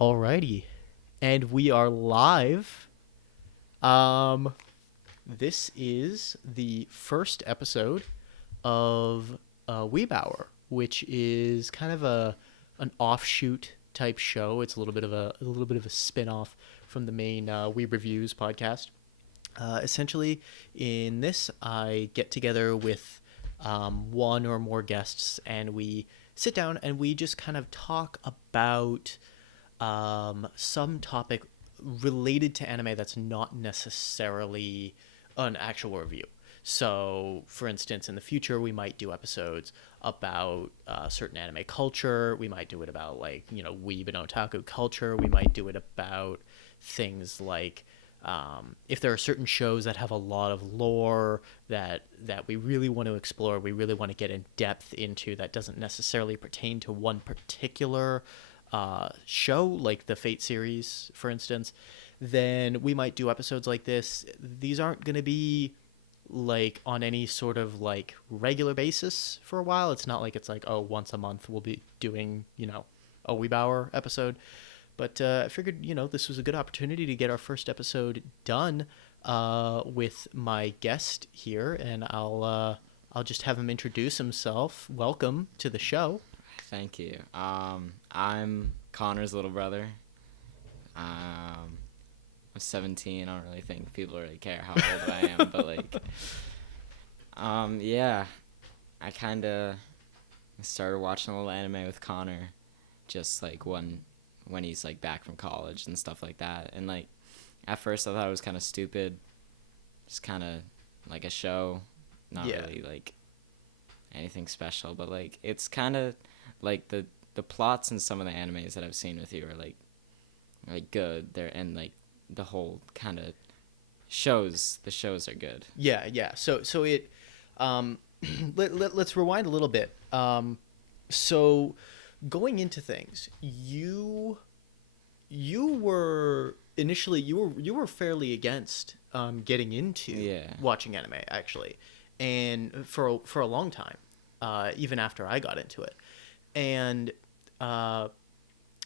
Alrighty. And we are live. This is the first episode of Weeb Hour, which is kind of an offshoot type show. It's a little bit of a spin-off from the main Weeb Reviews podcast. Essentially, in this, I get together with one or more guests, and we sit down and we just kind of talk about some topic related to anime that's not necessarily an actual review. So, for instance, in the future, we might do episodes about certain anime culture. We might do it about, weeb and otaku culture. We might do it about things like if there are certain shows that have a lot of lore that we really want to explore, we really want to get in depth into, that doesn't necessarily pertain to one particular show, like the Fate series, for instance, then we might do episodes like this. These aren't going to be like on any sort of like regular basis for a while. It's not like it's like, oh, once a month we'll be doing, a Weeb Hour episode. But I figured, this was a good opportunity to get our first episode done with my guest here, and I'll just have him introduce himself. Welcome to the show. Thank you. I'm Connor's little brother. I'm 17. I don't really think people really care how old I am, but yeah. I kind of started watching a little anime with Connor, just like when he's like back from college and stuff like that. And like at first I thought it was kind of stupid, just kind of like a show, not really like anything special, but like it's kind of like the plots in some of the animes that I've seen with you are like good. They're, and like the whole kind of the shows are good. Yeah. So it let's rewind a little bit. So going into things, you were initially you were fairly against getting into watching anime, actually, and for a long time, even after I got into it. And it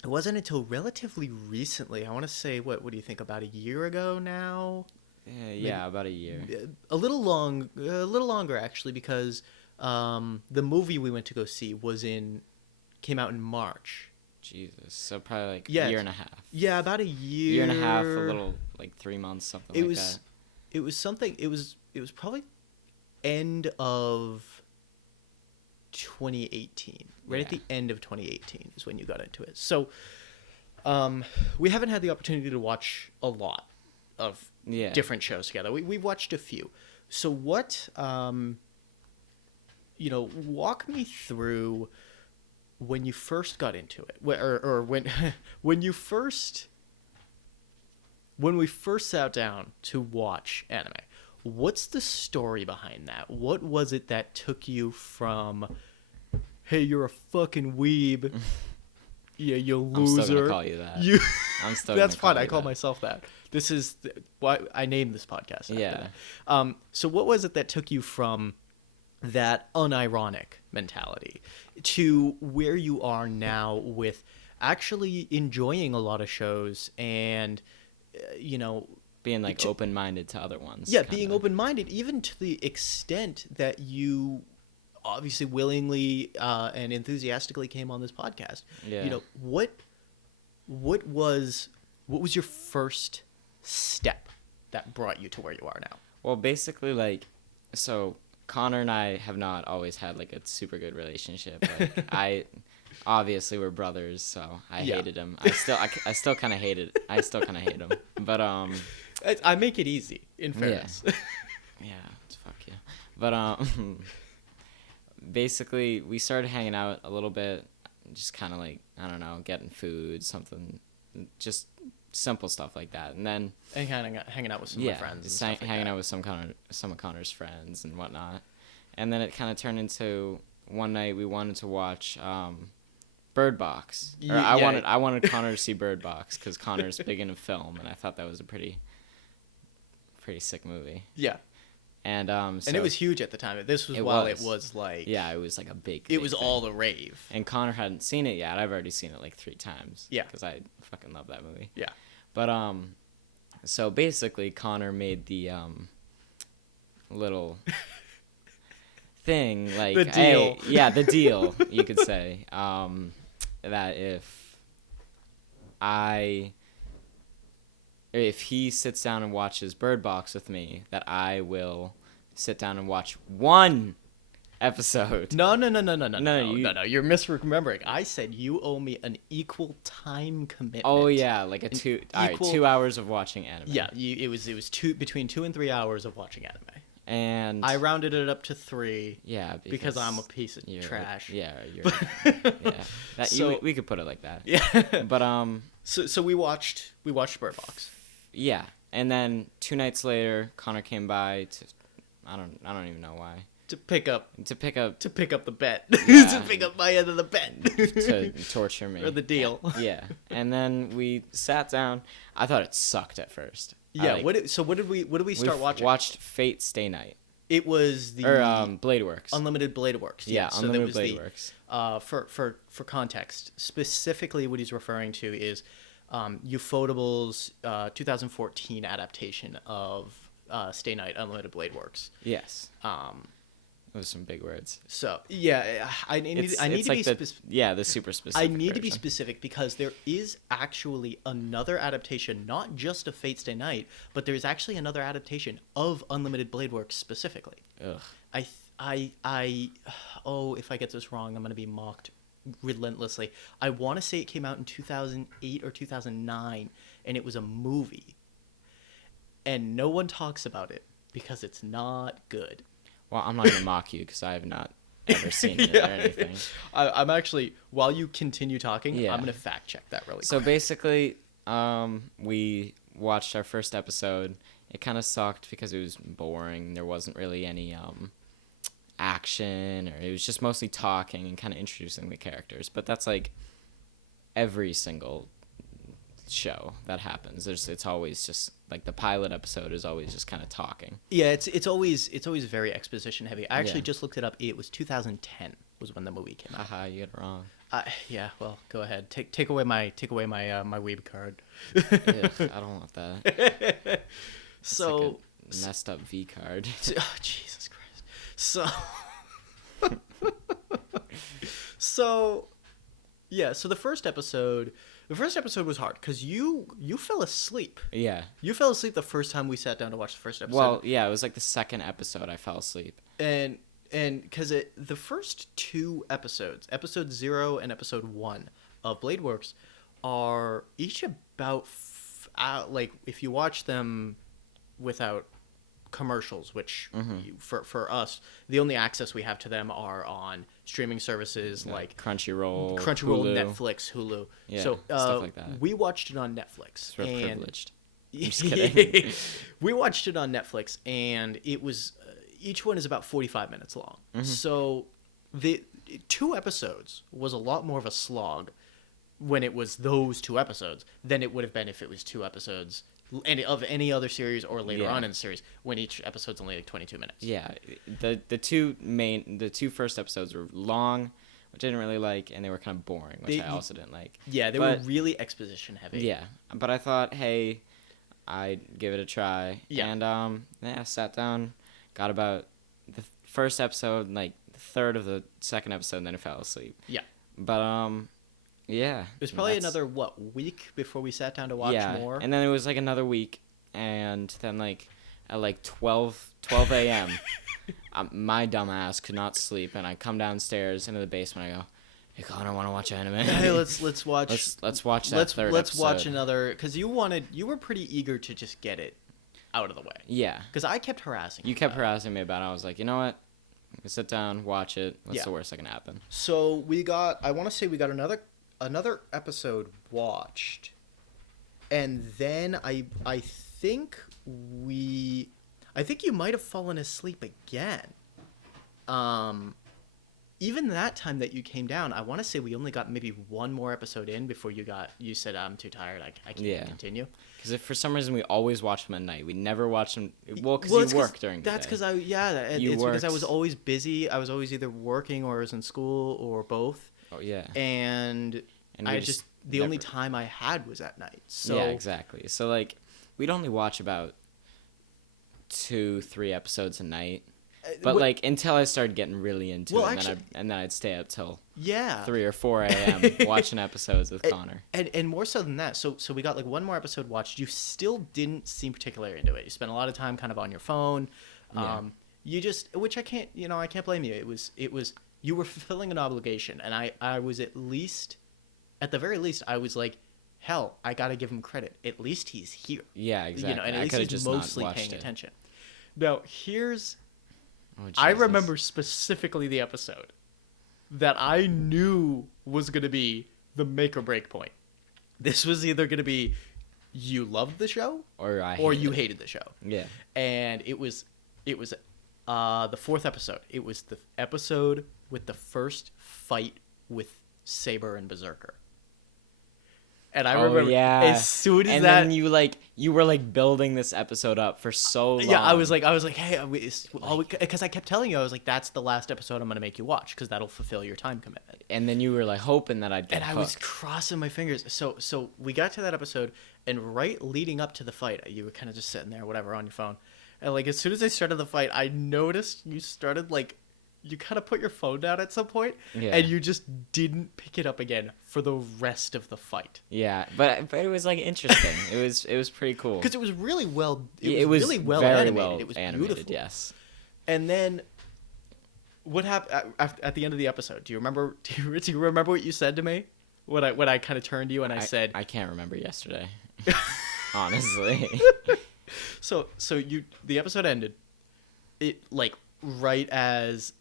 wasn't until relatively recently, I want to say, what do you think, about a year ago now? Yeah, about a year. A little longer, actually, because the movie we went to go see came out in March. Jesus, so probably like a year and a half. Yeah, about a year. Year and a half, a little like 3 months, something like that. It was probably end of 2018. Right at the end of 2018 is when you got into it. So we haven't had the opportunity to watch a lot of different shows together. We've watched a few. So what, walk me through when you first got into it, or when when we first sat down to watch anime. What's the story behind that? What was it that took you from, hey, you're a fucking weeb, yeah, you loser. I'm still gonna call you that. I'm still. That's fine. I call that. myself that. This is why I named this podcast. Yeah. That. So what was it that took you from that unironic mentality to where you are now with actually enjoying a lot of shows and, being like open-minded to other ones. Yeah, being open-minded, even to the extent that you obviously willingly and enthusiastically came on this podcast. Yeah. What was your first step that brought you to where you are now? Well, basically, so Connor and I have not always had like a super good relationship. Like obviously we're brothers, so I hated him. I still kind of hate him. But I make it easy, in fairness. Yeah, fuck you. But basically we started hanging out a little bit, just kind of like, I don't know, getting food, something, just simple stuff like that. And then hanging out with some of my friends. Just hanging out with some of Connor's friends and whatnot. And then it kind of turned into one night we wanted to watch Bird Box. I wanted Connor to see Bird Box because Connor's big into film, and I thought that was a pretty sick movie. Yeah. And and it was huge at the time. This was while it was like it was like a big it was thing. all the rave. And Connor hadn't seen it yet. I've already seen it like 3 times. Yeah, because I fucking love that movie. Yeah, but so basically Connor made the little thing like the deal. Hey, the deal you could say that if he sits down and watches Bird Box with me, that I will sit down and watch 1 episode. No. You're misremembering. I said you owe me an equal time commitment. Oh yeah, like a 2. All right, 2 hours of watching anime. Yeah, it was between 2 and 3 hours of watching anime. And I rounded it up to 3. Yeah, because I'm a piece of trash. Yeah, yeah. We could put it like that. Yeah. But So we watched Bird Box. Yeah, and then 2 nights later, Connor came by to I don't even know why. To pick up the bet. Yeah. To pick up my end of the bet. To torture me. Or the deal. Yeah. And then we sat down. I thought it sucked at first. Yeah. What did we start watching? Watched Fate Stay Night. It was the Blade Works. Unlimited Blade Works. Yeah, so Unlimited Blade Works. For context, specifically what he's referring to is Ufotable's 2014 adaptation of Stay Night Unlimited Blade Works. Yes. Those are some big words. So yeah, I need to be specific. The super specific. I need to be specific because there is actually another adaptation, not just of Fate Stay Night, but there is actually another adaptation of Unlimited Blade Works specifically. Ugh. If I get this wrong, I'm gonna be mocked relentlessly. I want to say it came out in 2008 or 2009, and it was a movie, and no one talks about it because it's not good. Well, I'm not going to mock you because I have not ever seen it or anything. I'm actually, while you continue talking, I'm going to fact check that really quick. So basically, we watched our first episode. It kind of sucked because it was boring. There wasn't really any action, or it was just mostly talking and kind of introducing the characters. But that's like every single show that happens. It's always just like the pilot episode is always just kind of talking. Yeah, it's always very exposition heavy. I actually just looked it up. It was 2010 was when the movie came out. Haha, you get it wrong. Yeah, well, go ahead. Take away my my Weeb card. Ugh, I don't want that. So like a messed up V card. Oh, Jesus Christ. So yeah, so the first episode was hard because you fell asleep. Yeah. You fell asleep the first time we sat down to watch the first episode. Well, yeah, it was like the second episode I fell asleep. And because the first 2 episodes, episode 0 and episode 1 of Blade Works, are each about like if you watch them without commercials, which for us, the only access we have to them are on streaming services like Crunchyroll, Hulu. Netflix, Hulu. Yeah, so stuff like that. We watched it on Netflix. We're privileged. I'm just kidding. We watched it on Netflix, and it was each one is about 45 minutes long. So the 2 episodes was a lot more of a slog when it was those 2 episodes than it would have been if it was 2 episodes of any other series or later on in the series when each episode's only like 22 minutes. Yeah, the two first episodes were long, which I didn't really like, and they were kind of boring, which I also didn't like. Yeah, they were really exposition heavy. Yeah, but I thought, hey, I'd give it a try. Yeah. And I sat down, got about the first episode, like the third of the second episode, and then I fell asleep. Yeah. But yeah. It was probably another week before we sat down to watch more. And then it was like another week, and then like at like 12 a.m. My dumb ass could not sleep, and I come downstairs into the basement. I go, "Hey Connor, want to watch anime? Hey, let's watch. Let's watch that third Let's episode. watch another because you were pretty eager to just get it out of the way. Yeah. Because I kept harassing you. You kept harassing me about it. I was like, you know what? I'm gonna sit down, watch it. What's the worst that can happen? So I want to say we got another episode watched, and then I think you might have fallen asleep again. even that time that you came down, I want to say we only got maybe one more episode in before you said, I'm too tired, I can't continue. Because if for some reason we always watch them at night, we never watch them. Well, because you work during the day. That's because it's because I was always busy. I was always either working or I was in school or both. Oh yeah. And I just the only time I had was at night. So yeah, exactly. So like, we'd only watch about 2-3 episodes a night. But like until I started getting really into it, and then I'd stay up till 3 or 4 a.m. watching episodes with Connor. And more so than that, so we got like one more episode watched. You still didn't seem particularly into it. You spent a lot of time kind of on your phone. You just, which I can't blame you. It was you were fulfilling an obligation, and I was at the very least, I was like, hell, I got to give him credit. At least he's here. Yeah, exactly. And at least he's mostly paying attention. Now here's. Oh, I remember specifically the episode that I knew was going to be the make or break point. This was either going to be you loved the show or you hated the show. Yeah. And it was the fourth episode. It was the episode with the first fight with Saber and Berserker. And I remember as soon as then you were like building this episode up for so long. Yeah, I was like, hey, because I kept telling you, I was like, that's the last episode I'm going to make you watch because that'll fulfill your time commitment. And then you were like hoping that I'd get hooked. I was crossing my fingers. So we got to that episode, and right leading up to the fight, you were kind of just sitting there, whatever, on your phone. And like as soon as I started the fight, I noticed you started like. You kind of put your phone down at some point, and you just didn't pick it up again for the rest of the fight. Yeah, but it was like interesting. it was pretty cool because it was really well. It was really well animated. It was beautiful. Yes. And then, what happened at the end of the episode? Do you remember? Do you remember what you said to me when I kind of turned to you and I said, "I can't remember yesterday." Honestly. So the episode ended. It like. Right as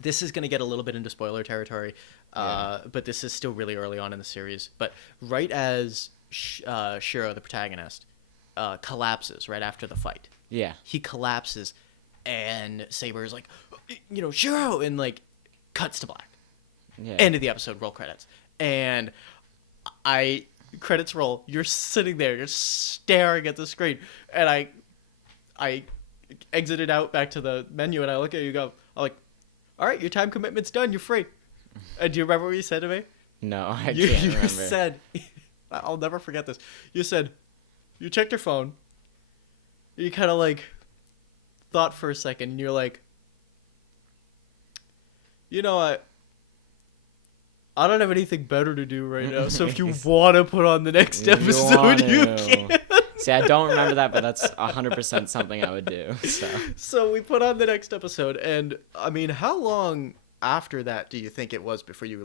this is going to get a little bit into spoiler territory, but this is still really early on in the series. But right as Shiro, the protagonist, collapses right after the fight. Yeah. He collapses, and Saber is like, Shiro, and like cuts to black. Yeah. End of the episode, roll credits. And credits roll, you're sitting there, you're staring at the screen, and I exited out back to the menu, and I look at you and go, I'm like, all right, your time commitment's done, you're free. And do you remember what you said to me? No, I can't remember. You said, I'll never forget this. You said, you checked your phone, you kind of like thought for a second, and you're like, I don't have anything better to do right now, so if you want to put on the next episode, you can. See, I don't remember that, but that's 100% something I would do. So we put on the next episode, and I mean, how long after that do you think it was before you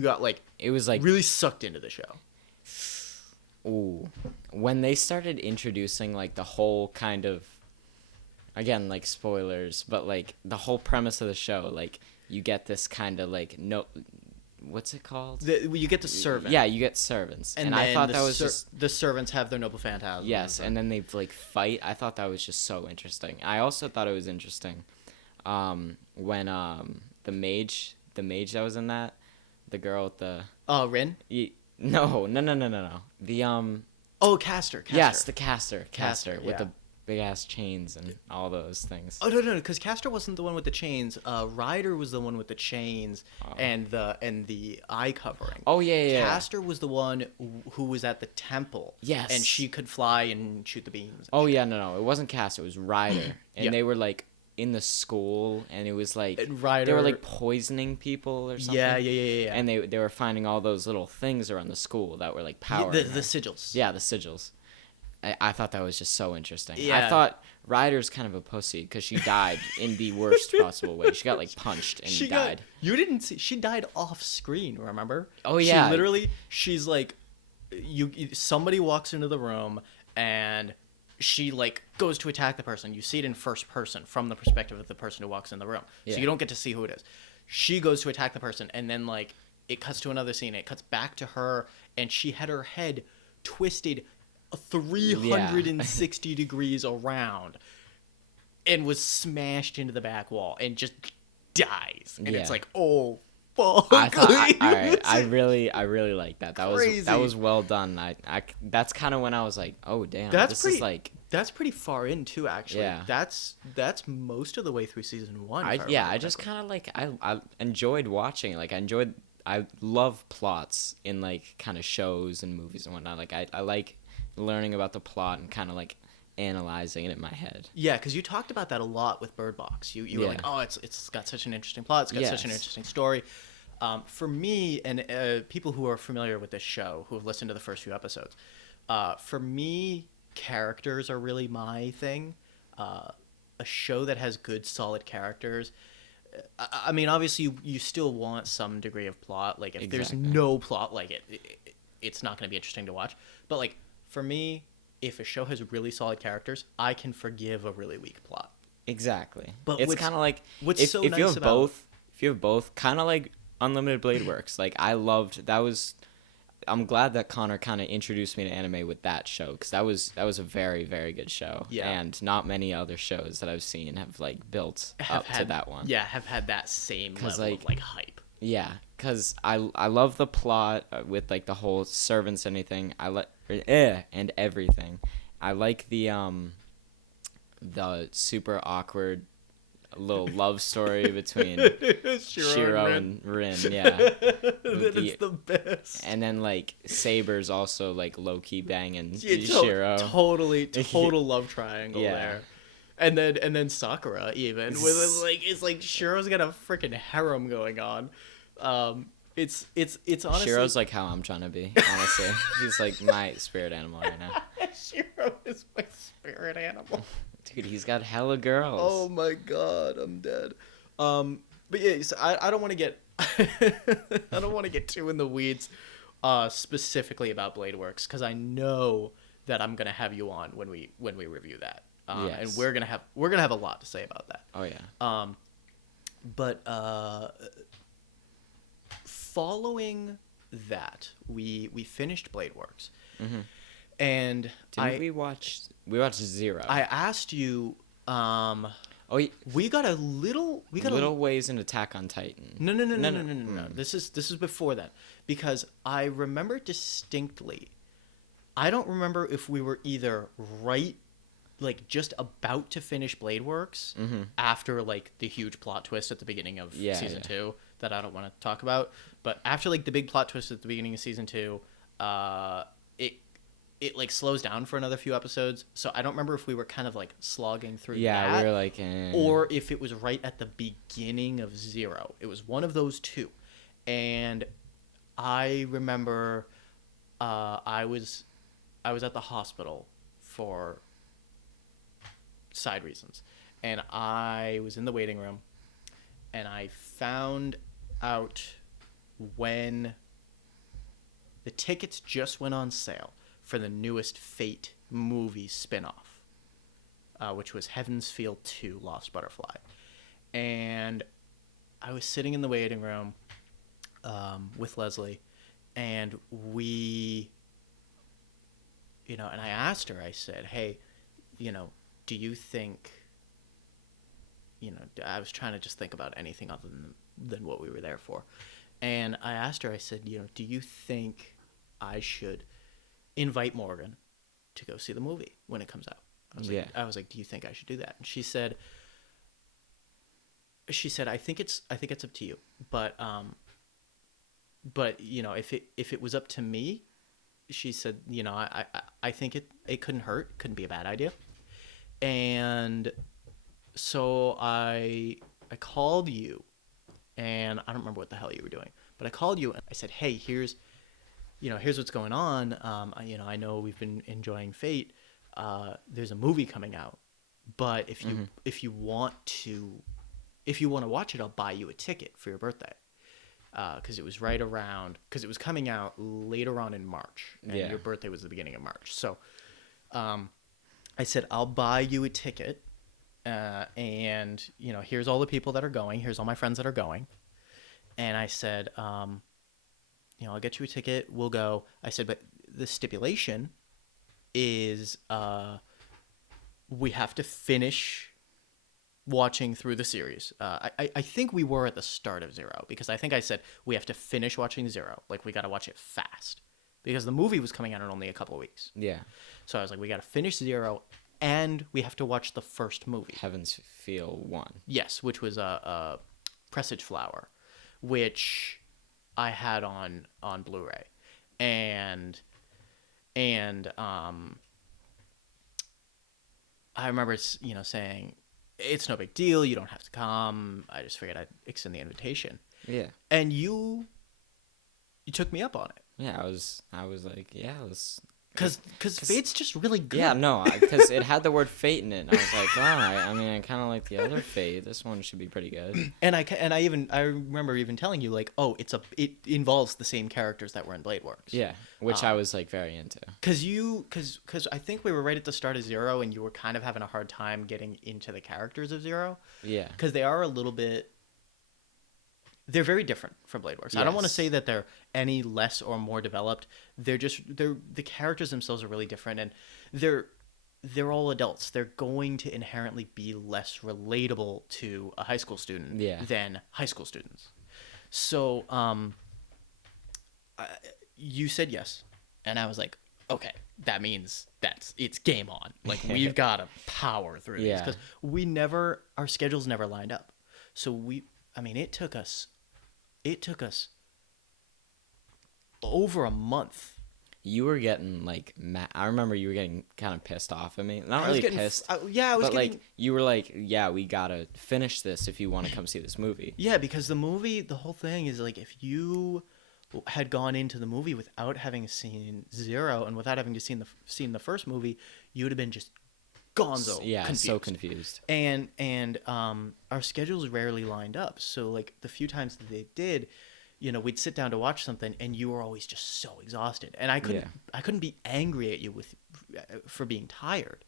got it was like really sucked into the show? Ooh, when they started introducing like the whole kind of, again, like spoilers, but like the whole premise of the show, like you get this kind of like what's it called? You get the servant. Yeah, you get servants. And I thought that was just... The servants have their noble phantasms. Yes, and then they, like, fight. I thought that was just so interesting. I also thought it was interesting when the mage that was in that, the girl with the... Oh, Rin? No. The... Oh, Caster. Yes, the Caster with the big-ass chains and all those things. Oh, no, because Caster wasn't the one with the chains. Ryder was the one with the chains and the eye covering. Oh, yeah. Caster was the one who was at the temple. Yes. And she could fly and shoot the beams. Oh, yeah, no. It wasn't Caster. It was Ryder. And they were, like, in the school, and it was, like... Ryder... They were, like, poisoning people or something. Yeah. And they were finding all those little things around the school that were, like, power. The sigils. Yeah, the sigils. I thought that was just she interesting. Yeah. I thought Ryder's kind of a pussy because she died in the worst possible way. She got like punched and died. You didn't see? She died off screen. Remember? Oh yeah. She's like, somebody walks into the room and she like goes to attack the person. You see it in first person from the perspective of the person who walks in the room, so you don't get to see who it is. She goes to attack the person, and then like it cuts to another scene. It cuts back to her, and she had her head twisted 360 degrees around and was smashed into the back wall and just dies, and Yeah. it's like, oh fuck. I thought, all right, It's I really like that. That crazy. was well done. That's kind of when I was like, oh damn, That's this pretty. is like, That's pretty far in too, actually. Yeah. That's most of the way through season 1. I if remember I just correctly. kind of like I enjoyed watching it. Like I love plots in like kind of shows and movies and whatnot. Like I like learning about the plot and kind of like analyzing it in my head. Yeah, because you talked about that a lot with Bird Box. You were Yeah. like, oh, it's got such an interesting plot. It's got such an Yes. interesting story. For me, and people who are familiar with this show, who have listened to the first few episodes, for me, characters are really my thing. A show that has good, solid characters. I mean, obviously, you still want some degree of plot. Like, if there's Exactly. no plot, like it's not going to be interesting to watch. But like for me, if a show has really solid characters, I can forgive a really weak plot. Exactly. But It's what's- kind of like what's if so if you nice have about- both, if you have both, kind of like Unlimited Blade Works. Like I loved that was. I'm glad that Connor kind of introduced me to anime with that show because that was a very very good show. Yeah. And not many other shows that I've seen have like built Have up to had that one. Yeah, have had that same 'Cause, level like- of like hype. Yeah, because I love the plot with like the whole servants and anything. I like and everything. I like the super awkward little love story between Shiro and Rin. Yeah, It's the best. and then like Saber's also like low key banging Yeah, Shiro. total love triangle Yeah. there. And then Sakura even with it's like Shiro's got a freaking harem going on. It's honestly Shiro's like how I'm trying to be. Honestly, he's like my spirit animal right now. Shiro is my spirit animal. Dude, he's got hella girls. Oh my god, I'm dead. But yeah, so I don't want to get I don't want to get too in the weeds specifically about Blade Works because I know that I'm gonna have you on when we review that. And Yes. we're gonna have a lot to say about that. Oh yeah. But following that, we finished Blade Works, and We watched Zero. I asked you. Oh, We got a little ways in Attack on Titan. No. This is before that because I remember distinctly. I don't remember if we were either right, like just about to finish Blade Works after like the huge plot twist at the beginning of season 2 that I don't want to talk about, but after like the big plot twist at the beginning of season 2, it like slows down for another few episodes. So I don't remember if we were kind of like slogging through Yeah, that. we were like, Or if it was right at the beginning of Zero. It was one of those two. And I remember I was at the hospital for side reasons. And I was in the waiting room. And I found out when the tickets just went on sale for the newest Fate movie spinoff, which was Heaven's Feel 2 Lost Butterfly. And I was sitting in the waiting room with Leslie, and we, and I asked her, I said, hey, do you think, I was trying to just think about anything other than what we were there for. And I asked her, I said, do you think I should invite Morgan to go see the movie when it comes out? I was like, do you think I should do that? And she said, I think it's up to you, but if it was up to me, she said, I think it couldn't hurt, couldn't be a bad idea. And so I called you, and I don't remember what the hell you were doing, but I called you and I said, hey, here's what's going on. I know we've been enjoying Fate. There's a movie coming out, but if you want to watch it, I'll buy you a ticket for your birthday. Because it was coming out later on in March, and your birthday was the beginning of March. So, I said, I'll buy you a ticket, and here's all the people that are going. Here's all my friends that are going, and I said, I'll get you a ticket. We'll go. I said, but the stipulation is we have to finish watching through the series. I think we were at the start of Zero because I think I said we have to finish watching Zero. Like, we got to watch it fast because the movie was coming out in only a couple of weeks. Yeah. So I was like, we got to finish Zero and we have to watch the first movie. Heaven's Feel 1. Yes, which was a Presage Flower, which I had on Blu-ray. And I remember, saying, it's no big deal. You don't have to come. I just figured I'd extend the invitation. Yeah. And you took me up on it. Yeah, I was like, yeah, let's... Because Fate's just really good. Yeah, no, because it had the word Fate in it. And I was like, oh, I kind of like the other Fate. This one should be pretty good. And I remember even telling you, like, oh, it involves the same characters that were in Blade Works. Yeah, which I was like very into. Because I think we were right at the start of Zero, and you were kind of having a hard time getting into the characters of Zero. Yeah. Because they are a little bit... They're very different from Blade Works. Yes. I don't want to say that they're any less or more developed. They're the characters themselves are really different, and they're all adults. They're going to inherently be less relatable to a high school student than high school students. So, you said yes, and I was like, okay, that means it's game on. Like, we've got to power through these because our schedules never lined up. So it took us over a month. You were getting like I remember you were getting kind of pissed off at me. Not really pissed. I was but getting... like you were like, yeah, we gotta finish this if you want to come see this movie. Yeah, because the whole thing is like, if you had gone into the movie without having seen Zero and without having seen the first movie, you would have been just gonzo. Yeah, confused. so confused. And our schedules rarely lined up. So like the few times that they did, we'd sit down to watch something, and you were always just so exhausted, and I couldn't be angry at you for being tired,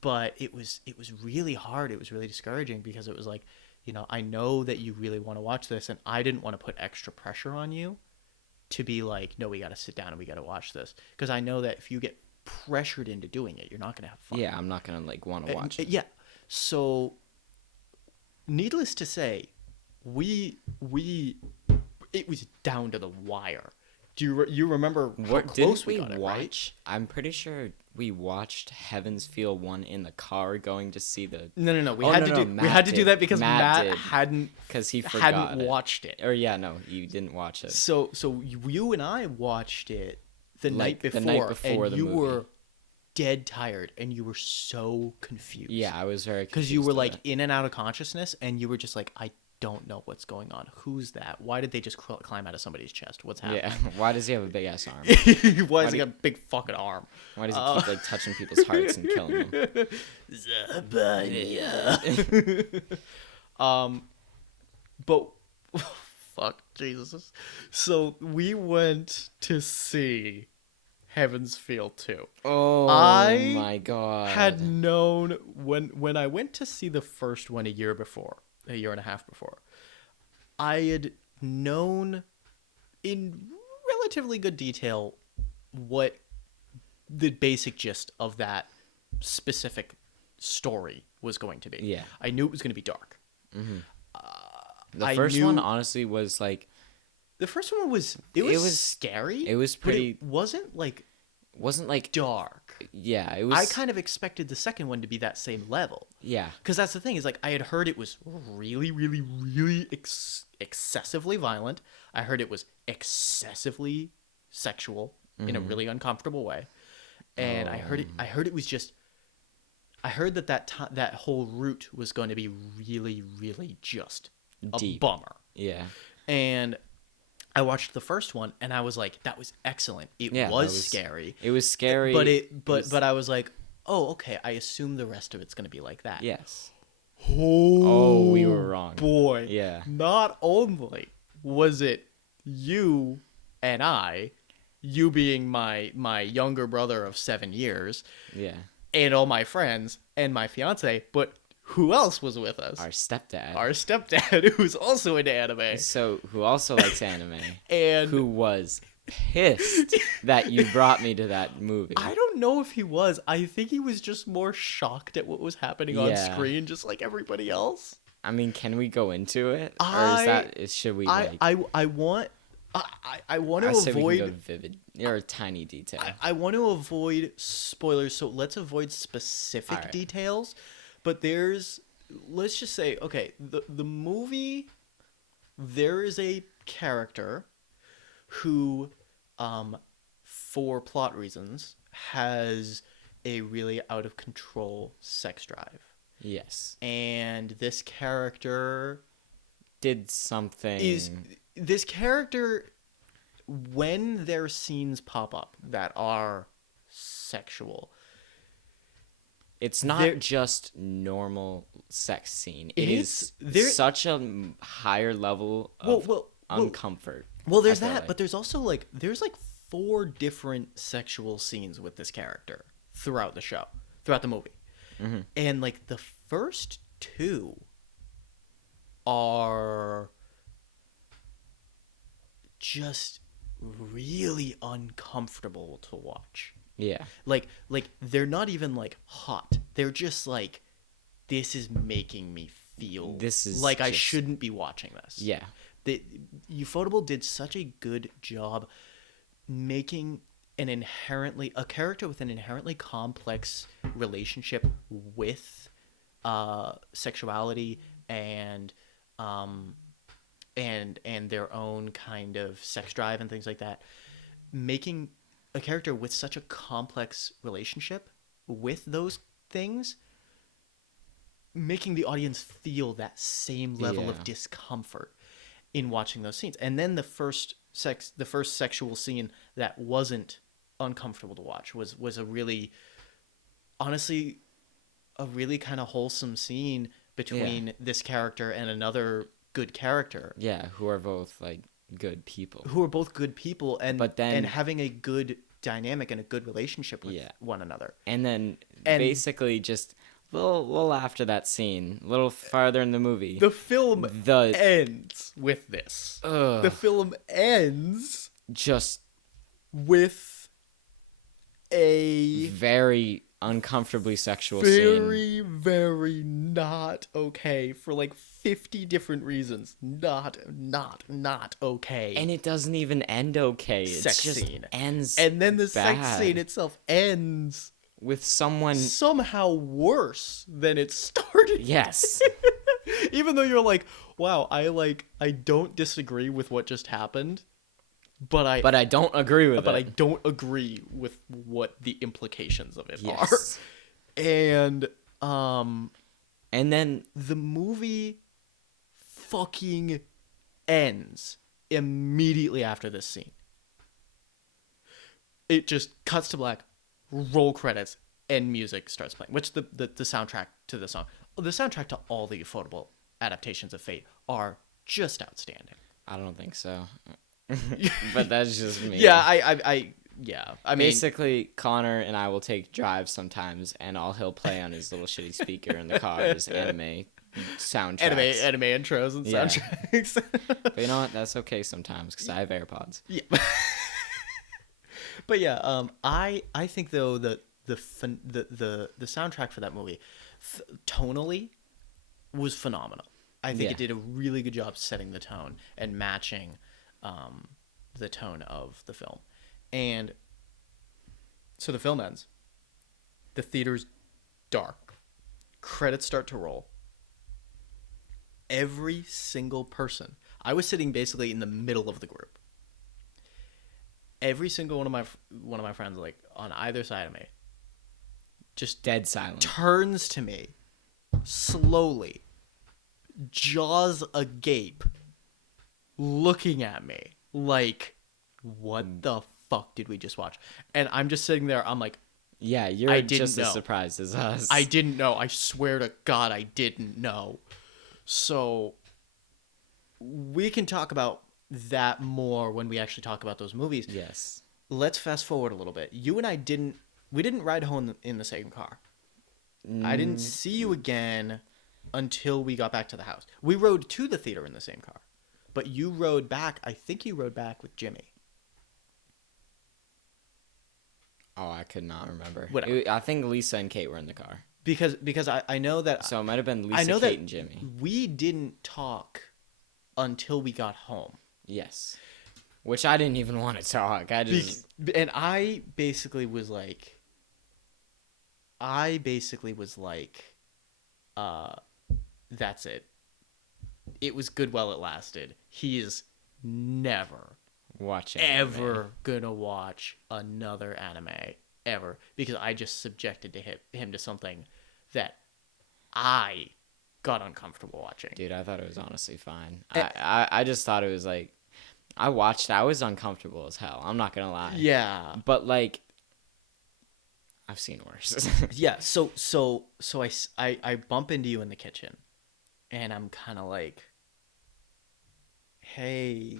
but it was really hard. It was really discouraging because it was like, I know that you really want to watch this, and I didn't want to put extra pressure on you to be like, no, we got to sit down and we got to watch this, because I know that if you get pressured into doing it, you're not gonna have fun. Yeah, I'm not gonna like want to watch it. Yeah, so needless to say, it was down to the wire. Do you remember how close we got it, right? I'm pretty sure we watched Heaven's Feel 1 in the car going to see the... No. We had to do that because Matt hadn't... Because he hadn't watched it. Or yeah, no, you didn't watch it. So you and I watched it the night before, and you were dead tired, and you were so confused. Yeah, I was very confused. Because you were like in and out of consciousness, and you were just like, I don't know what's going on. Who's that? Why did they just climb out of somebody's chest? What's happening? Yeah, why does he have a big ass arm? Why does he got a big fucking arm? Why does he keep like touching people's hearts and killing them? But fuck Jesus. So we went to see Heaven's Feel 2. Oh my god. Had known when I went to see the first one a year and a half before, I had known in relatively good detail what the basic gist of that specific story was going to be. Yeah. I knew it was going to be dark. Mm-hmm. The first one honestly was like... The first one was scary. It was pretty... But it wasn't like dark. Yeah, it was... I kind of expected the second one to be that same level. Yeah. Because that's the thing, is like, I had heard it was really, really, really excessively violent. I heard it was excessively sexual in a really uncomfortable way. And I heard it was just... I heard that whole route was going to be really, really just deep. A bummer. Yeah. And I watched the first one, and I was like, that was excellent. It was scary. It was scary. But I was like, oh, okay, I assume the rest of it's going to be like that. Yes. Oh, we were wrong. Boy. Yeah. Not only was it you and you being my younger brother of 7 years. Yeah. And all my friends and my fiance, but who else was with us? Our stepdad. Our stepdad, who's also into anime. So, who also likes anime. And who was pissed that you brought me to that movie. I don't know if he was. I think he was just more shocked at what was happening on screen, just like everybody else. I mean, can we go into it? Should we, I want to say we avoid can go vivid or a tiny detail. I want to avoid spoilers, so let's avoid specific details. But let's just say, okay, the movie, there is a character who, for plot reasons, has a really out of control sex drive. Yes. And this character did something. This character, when their scenes pop up that are sexual, it's not just normal sex scene. It is such a higher level of uncomfort. Well, there's that, but there's also there's 4 different sexual scenes with this character throughout the movie. Mm-hmm. And the first 2 are just really uncomfortable to watch. Yeah. They're not even hot. They're just this is making me feel I shouldn't be watching this. Yeah. Ufotable did such a good job making a character with an inherently complex relationship with sexuality and their own kind of sex drive and things like that, making a character with such a complex relationship with those things, making the audience feel that same level of discomfort in watching those scenes. And then the first sexual scene that wasn't uncomfortable to watch was a really, honestly, a really kind of wholesome scene between this character and another good character. Yeah, who are both good people. And having a good dynamic and a good relationship with one another. And then basically just a little after that scene, a little farther in the movie, the film ends with this. The film ends just with a very uncomfortably sexual scene. Very not okay for 50 different reasons. Not okay. And it doesn't even end okay. Sex scene ends. And then the bad. sex scene itself ends with someone somehow worse than it started. Yes. Even though you're wow, I don't disagree with what just happened. But I don't agree with it. But I don't agree with what the implications of it are. And then the movie fucking ends immediately after this scene. It just cuts to black, roll credits, and music starts playing. Which the soundtrack to the song, the soundtrack to all the Ufotable adaptations of Fate are just outstanding. I don't think so. But that's just me. Yeah, I mean, basically, Connor and I will take drives sometimes, and he'll play on his little shitty speaker in the car his anime soundtracks, anime intros and soundtracks. But you know what? That's okay sometimes because I have AirPods. Yeah. But yeah, I think though that the soundtrack for that movie, tonally, was phenomenal. I think it did a really good job setting the tone and matching the tone of the film. And so the film ends. The theater's dark. Credits start to roll. Every single person. I was sitting basically in the middle of the group. Every single one of my friends, on either side of me, just dead silent, turns to me slowly, jaws agape, looking at me what the fuck did we just watch? And I'm just sitting there, I'm yeah, you're just as surprised as us. I didn't know. I swear to God, I didn't know. So we can talk about that more when we actually talk about those movies. Yes. Let's fast forward a little bit. You and I didn't ride home in the same car. I didn't see you again until we got back to the house. We rode to the theater in the same car, but you rode back. I think you rode back with Jimmy. Oh, I could not remember. Whatever. I think Lisa and Kate were in the car. Because I know that. So it might have been Lisa, Kate, and Jimmy. We didn't talk until we got home. Yes. Which I didn't even want to talk. And I basically was like, that's it. It was good while it lasted. He is never ever gonna watch another anime ever, because I just subjected him to something that I got uncomfortable watching. Dude, I thought it was honestly fine. I just thought it was like, I was uncomfortable as hell. I'm not gonna lie. Yeah. But like, I've seen worse. Yeah. So I bump into you in the kitchen, and I'm kind of like, hey,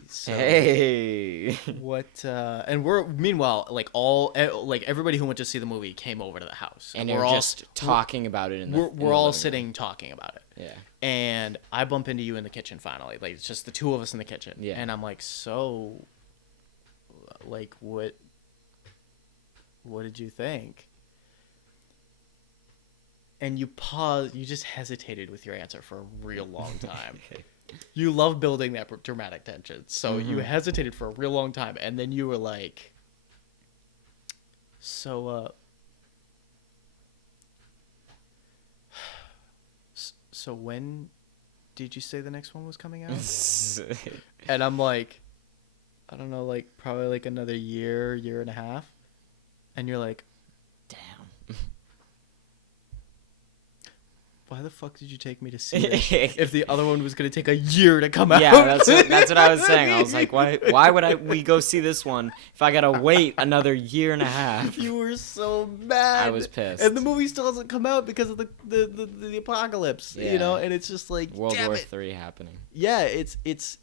what? And we're meanwhile like everybody who went to see the movie came over to the house, and we're all just talking about it. We're all sitting talking about it. Yeah. And I bump into you in the kitchen finally. Like, it's just the two of us in the kitchen. Yeah. And I'm like, so, like, what did you think? And you paused. You just hesitated with your answer for a real long time. You love building that dramatic tension. So you hesitated for a real long time. And then you were like, so when did you say the next one was coming out? And I'm like, I don't know, like probably like another year and a half. And you're like, damn. Why the fuck did you take me to see this if the other one was going to take a year to come out? Yeah, that's what I was saying. I was like, why would we go see this one if I got to wait another year and a half? You were so mad. I was pissed. And the movie still hasn't come out because of the apocalypse, you know? And it's just like, World War III happening. Yeah, it's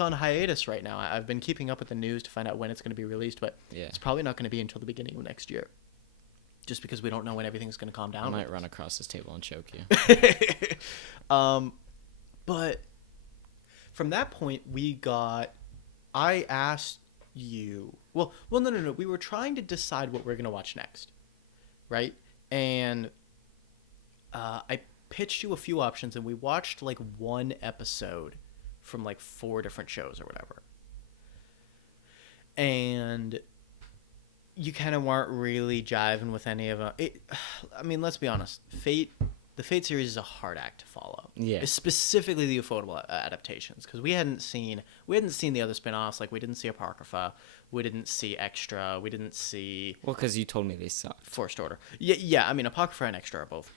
on hiatus right now. I've been keeping up with the news to find out when it's going to be released, but it's probably not going to be until the beginning of next year. Just because we don't know when everything's going to calm down. I might run across this table and choke you. But from that point, I asked you. Well, no. We were trying to decide what we're going to watch next, right? And I pitched you a few options, and we watched like one episode from like 4 different shows or whatever. And you kind of weren't really jiving with any of them. I mean, let's be honest. The Fate series is a hard act to follow. Yeah. It's specifically the ufotable adaptations, because we hadn't seen the other spin-offs. Like, we didn't see Apocrypha, we didn't see Extra, we didn't see. Well, because you told me they sucked. First Order. Yeah. I mean, Apocrypha and Extra are both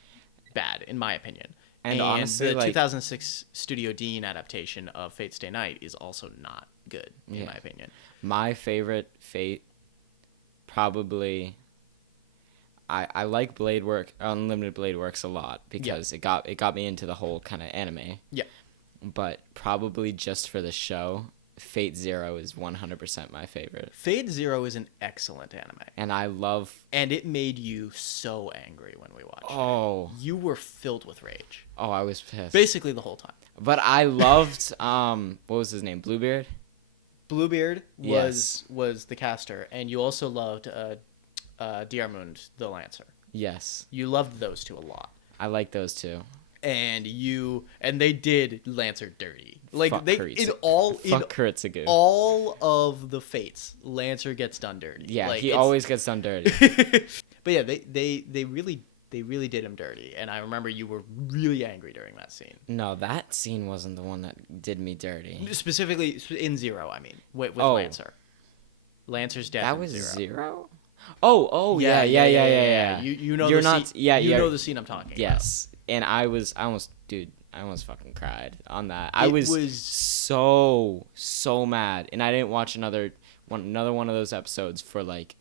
bad, in my opinion. And honestly, the 2006 Studio Dean adaptation of Fate Stay Night is also not good, in my opinion. My favorite Fate. Probably, I like Unlimited Blade Works a lot because it got me into the whole kind of anime. Yeah. But probably just for the show, Fate Zero is 100% my favorite. Fate Zero is an excellent anime. And it made you so angry when we watched it. Oh. You were filled with rage. Oh, I was pissed. Basically the whole time. But I loved, what was his name? Bluebeard? Bluebeard was the caster, and you also loved Diarmund the Lancer. Yes. You loved those two a lot. I like those two. And they did Lancer dirty. Like Fuck Kuritsugu. All of the Fates, Lancer gets done dirty. Yeah, like, he always gets done dirty. But yeah, they really did him dirty, and I remember you were really angry during that scene. No, that scene wasn't the one that did me dirty. Specifically in Zero, I mean, with Lancer. Lancer's death. That was Zero. Oh, yeah. You know know the scene I'm talking about. Yes, and I almost fucking cried on that. I was so mad, and I didn't watch another one of those episodes for like.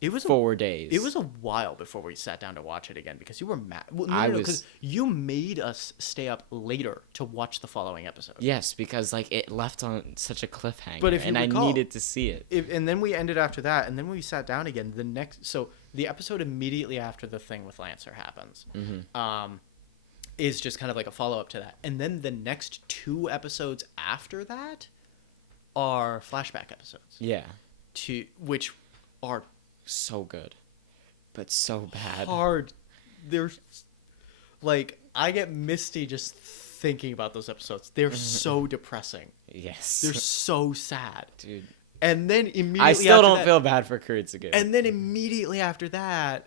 It was 4 days. It was a while before we sat down to watch it again because you were mad. Well, no, because you made us stay up later to watch the following episode. Yes, because like it left on such a cliffhanger, but if you recall, I needed to see it. And then we ended after that, and then we sat down again. The episode immediately after the thing with Lancer happens. Mm-hmm. is just kind of like a follow-up to that. And then the next 2 episodes after that are flashback episodes. Yeah. Which are So good. But so bad. hard. They're like, I get misty just thinking about those episodes. They're so depressing. Yes. They're so sad. Dude. And then immediately I still after don't that, feel bad for Kurtsugu. And then immediately after that,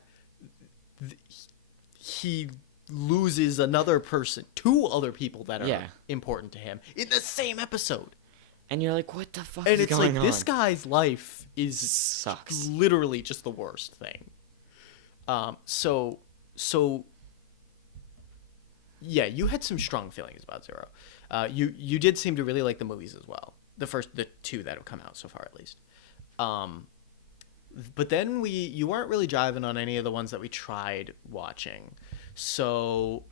he loses another person, 2 other people that are important to him in the same episode. And you're like, what the fuck And is it's going like, on? this guy's life Sucks. literally just the worst thing. So yeah, you had some strong feelings about Zero. You did seem to really like the movies as well. The 2 that have come out so far, at least. But then you weren't really jiving on any of the ones that we tried watching. So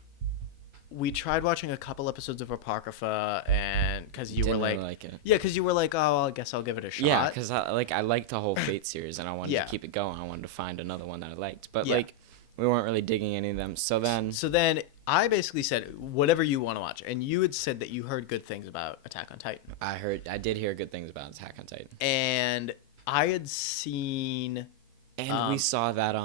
we tried watching a couple episodes of Apocrypha, and because you were Didn't like, really like it. yeah, because you were like, oh, well, I guess I'll give it a shot. Yeah, because I liked the whole Fate series, and I wanted Yeah. to keep it going. I wanted to find another one that I liked. But, Yeah. like, we weren't really digging any of them. So then I basically said, whatever you want to watch. And you had said that you heard good things about Attack on Titan. I did hear good things about Attack on Titan. And I had seen... And we saw that,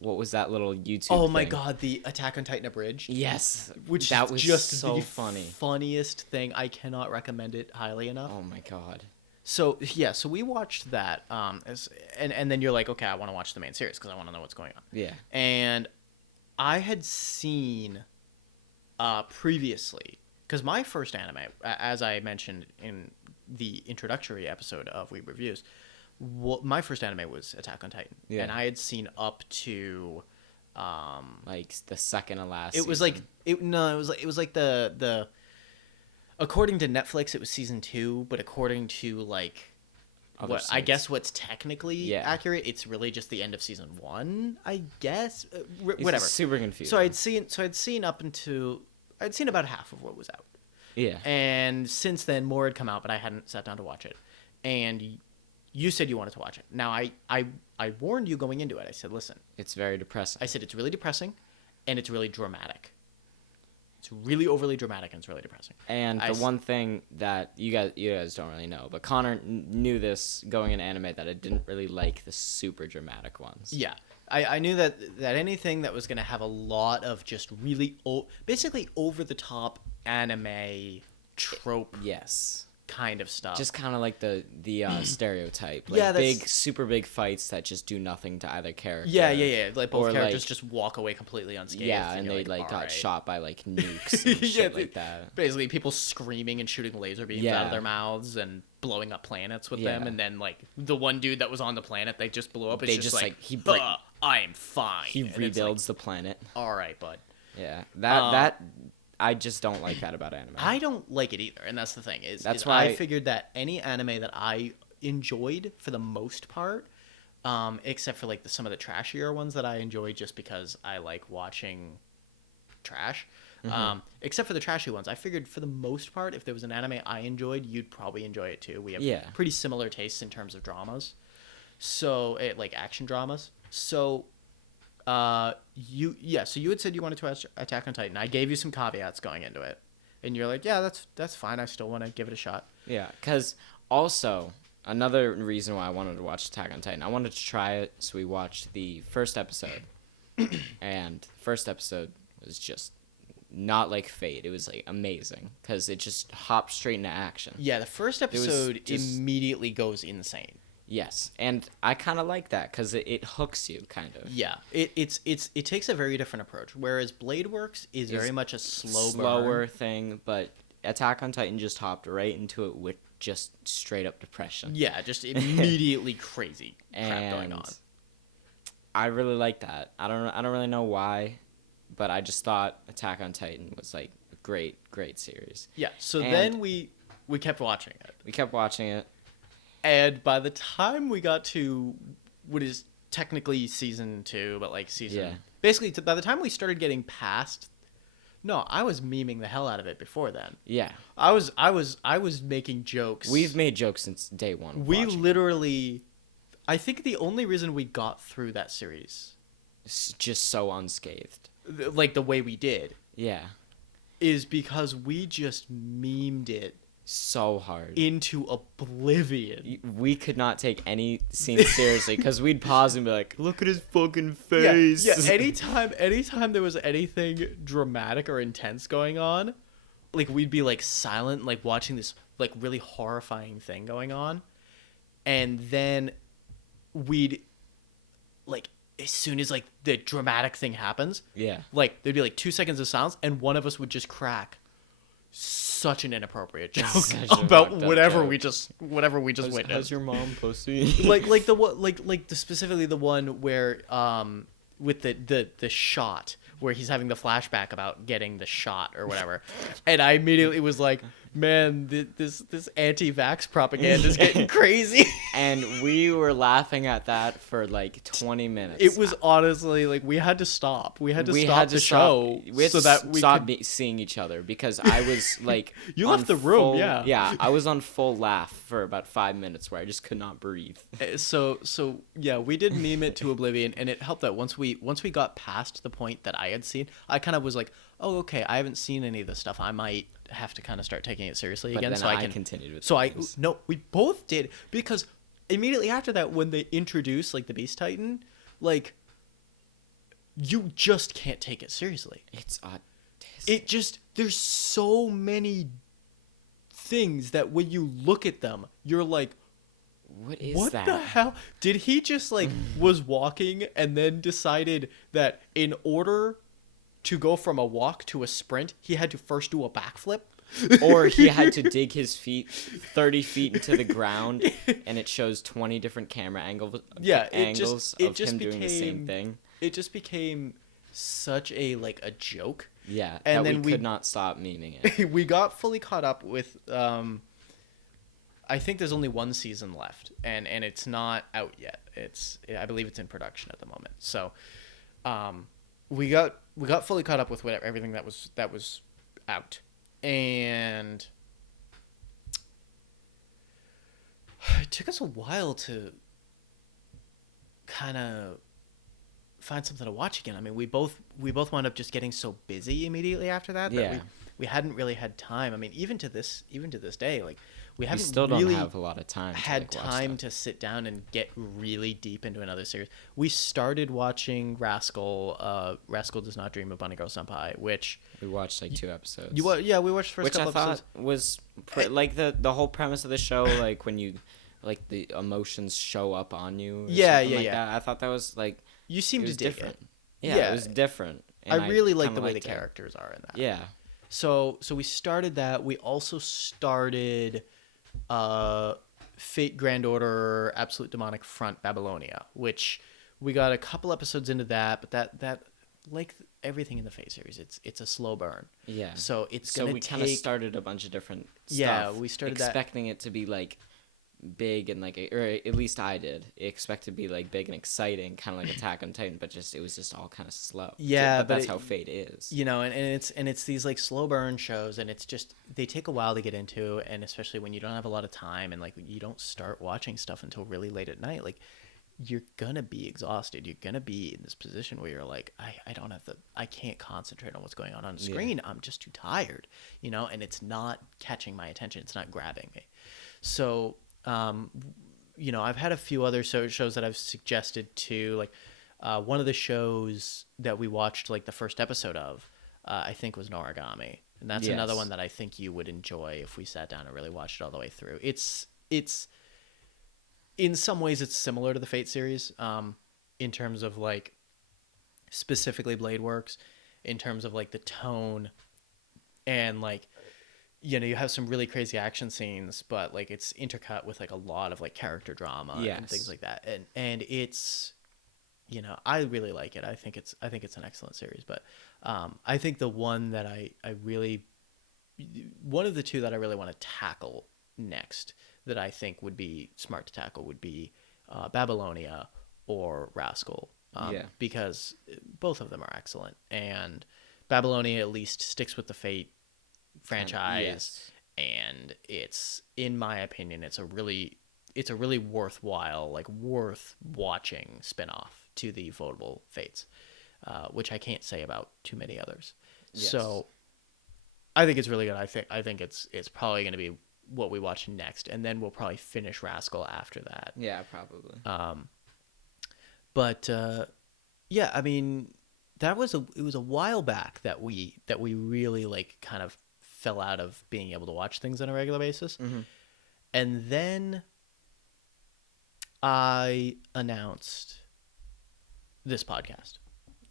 what was that little YouTube Oh my thing? God, the Attack on Titan Abridged. Yes. Which that is was just so the funny. funniest thing. I cannot recommend it highly enough. Oh my God. So, yeah, so we watched that. And then you're like, okay, I want to watch the main series because I want to know what's going on. Yeah. And I had seen previously, because my first anime, as I mentioned in the introductory episode of Weeb Reviews, my first anime was Attack on Titan. Yeah. And I had seen up to... like the second to last it was season. like... It was like the... According to Netflix, it was season 2, but according to, like... Other I sites. guess what's technically accurate, it's really just the end of season 1, I guess. Whatever. Super confusing. So I'd seen about half of what was out. Yeah. And since then, more had come out, but I hadn't sat down to watch it. And you said you wanted to watch it. Now, I warned you going into it. I said, listen. It's very depressing. I said it's really depressing, and it's really dramatic. It's really overly dramatic, and it's really depressing. And the one thing that you guys don't really know, but Connor knew this going into anime, that I didn't really like the super dramatic ones. Yeah. I knew that anything that was going to have a lot of just really basically over-the-top anime trope Yes. kind of stuff. Just kind of like the stereotype. Like Yeah, that's- super big fights that just do nothing to either character. Yeah. Like both Or, characters like- just walk away completely unscathed. Yeah, and you're they like got "Alright." shot by like nukes and shit like that. Basically, people screaming and shooting laser beams out of their mouths and blowing up planets with them, Yeah. and then like the one dude that was on the planet they just blew up. It's They just just, like he I'm fine. He And it's rebuilds the planet. Like, all right, bud. Yeah, that I just don't like that about anime. I don't like it either, and that's the thing That's why why I figured that any anime that I enjoyed for the most part, except for like some of the trashier ones that I enjoy just because I like watching trash. Except for the trashy ones, I figured for the most part, if there was an anime I enjoyed, you'd probably enjoy it too. We have pretty similar tastes in terms of dramas, so like action dramas. So, so you had said you wanted to watch Attack on Titan. I gave you some caveats going into it, and you're like, yeah, that's fine. I still want to give it a shot. Yeah, because also another reason why I wanted to watch Attack on Titan, I wanted to try it, so we watched the first episode, and the first episode was just not like Fate. It was like amazing because it just hopped straight into action. Yeah, the first episode immediately goes insane. Yes, and I kind of like that because it hooks you, kind of. Yeah, it takes a very different approach. Whereas Blade Works is very much a slower burn. thing, but Attack on Titan just hopped right into it with just straight up depression. Yeah, just immediately crazy crap going on. I really like that. I don't really know why, but I just thought Attack on Titan was like a great series. Yeah, so then we kept watching it. We kept watching it. And by the time we got to what is technically season 2, but like basically by the time we started getting past, no, I was memeing the hell out of it before then. Yeah, I was making jokes. We've made jokes since day one. We literally, I think the only reason we got through that series, it's just so unscathed. like the way we did, Yeah. is because we just memed it So hard. into oblivion. We could not take any scene seriously because we'd pause and be like, "Look at his fucking face." Yeah. Anytime there was anything dramatic or intense going on, like we'd be like silent, like watching this like really horrifying thing going on, and then we'd like as soon as like the dramatic thing happens, Yeah. like there'd be like 2 seconds of silence, and one of us would just crack such an inappropriate joke Such a about fucked up whatever joke. we just witnessed. How's your mom, pussy? like the one like the specifically the one where with the shot where he's having the flashback about getting the shot or whatever, and I immediately was like, man, this anti-vax propaganda is getting crazy. And we were laughing at that for like 20 minutes. It was honestly like we had to stop. We had to stop the show We had so to that we stop could. seeing each other because I was like, You on left the room, full- yeah. Yeah, I was on full laugh for about 5 minutes where I just could not breathe. So yeah, we did meme it to oblivion, and it helped that once we got past the point that I had seen, I kind of was like, oh, okay, I haven't seen any of this stuff. I might have to kind of start taking it seriously But again. then So I can continued with So I things. no, we both did, because immediately after that, when they introduced like the Beast Titan, like you just can't take it seriously. It's autistic. It just there's so many things that when you look at them, you're like, What is what that? the hell? Did he just like was walking and then decided that in order to go from a walk to a sprint, he had to first do a backflip? Or he had to dig his feet 30 feet into the ground, and it shows 20 different camera angles of him doing the same thing. It just became such a like a joke. Yeah, And that then we could not stop memeing it. We got fully caught up with I think there's only one season left, and it's not out yet. I believe it's in production at the moment. So we got fully caught up with everything that was out. And it took us a while to kind of find something to watch again. I mean, we both wound up just getting so busy immediately after that Yeah. we hadn't really had time. I mean, even to this day, like we We haven't still don't really have a lot of time. had to, like, watch time stuff. to sit down and get really deep into another series. We started watching Rascal. Rascal Does Not Dream of Bunny Girl Senpai, which We watched like 2 episodes. we watched the first Which I couple thought episodes. was like the whole premise of the show, like when you like the emotions show up on you. Or Yeah, something yeah, like yeah. that. I thought that was like You it seem to was dig different. it. Yeah, Yeah. it was different. I and really like kinda the way the liked it. characters are in that. Yeah. So we started that. We also started Fate Grand Order Absolute Demonic Front Babylonia, which we got a couple episodes into that, but that like everything in the Fate series, it's a slow burn. Yeah. So it's So gonna we kind of take. started a bunch of different stuff. Yeah, we started that- expecting it to be like big and like, or at least I did expect it to be like big and exciting, kind of like Attack on Titan, but it was just all kind of slow. Yeah, but that's but how Fate is. You know, and it's these like slow burn shows, and it's just they take a while to get into, and especially when you don't have a lot of time and like you don't start watching stuff until really late at night, like you're gonna be exhausted. You're gonna be in this position where you're like, I can't concentrate on what's going on Yeah. screen. I'm just too tired, you know, and it's not catching my attention. It's not grabbing me. So, you know, I've had a few other shows that I've suggested to, like, one of the shows that we watched, like, the first episode of, I think was Noragami. And that's another Yes. one that I think you would enjoy if we sat down and really watched it all the way through. It's in some ways it's similar to the Fate series, in terms of, like, specifically Blade Works, in terms of, like, the tone and, like, you know, you have some really crazy action scenes, but like it's intercut with like a lot of like character drama and Yes. things like that. And it's, you know, I really like it. I think it's an excellent series, but I think the one that one of the two that I really want to tackle next that I think would be smart to tackle would be Babylonia or Rascal. Yeah. Because both of them are excellent, and Babylonia at least sticks with the Fate franchise, Yes. and it's, in my opinion, it's a really worthwhile, like worth watching spinoff to the Votable Fates, which I can't say about too many others. Yes. So I think it's really good. I think it's probably going to be what we watch next, and then we'll probably finish Rascal after that. Yeah, probably. But yeah, I mean, it was a while back that we really like kind of fell out of being able to watch things on a regular basis. Mm-hmm. And then I announced this podcast,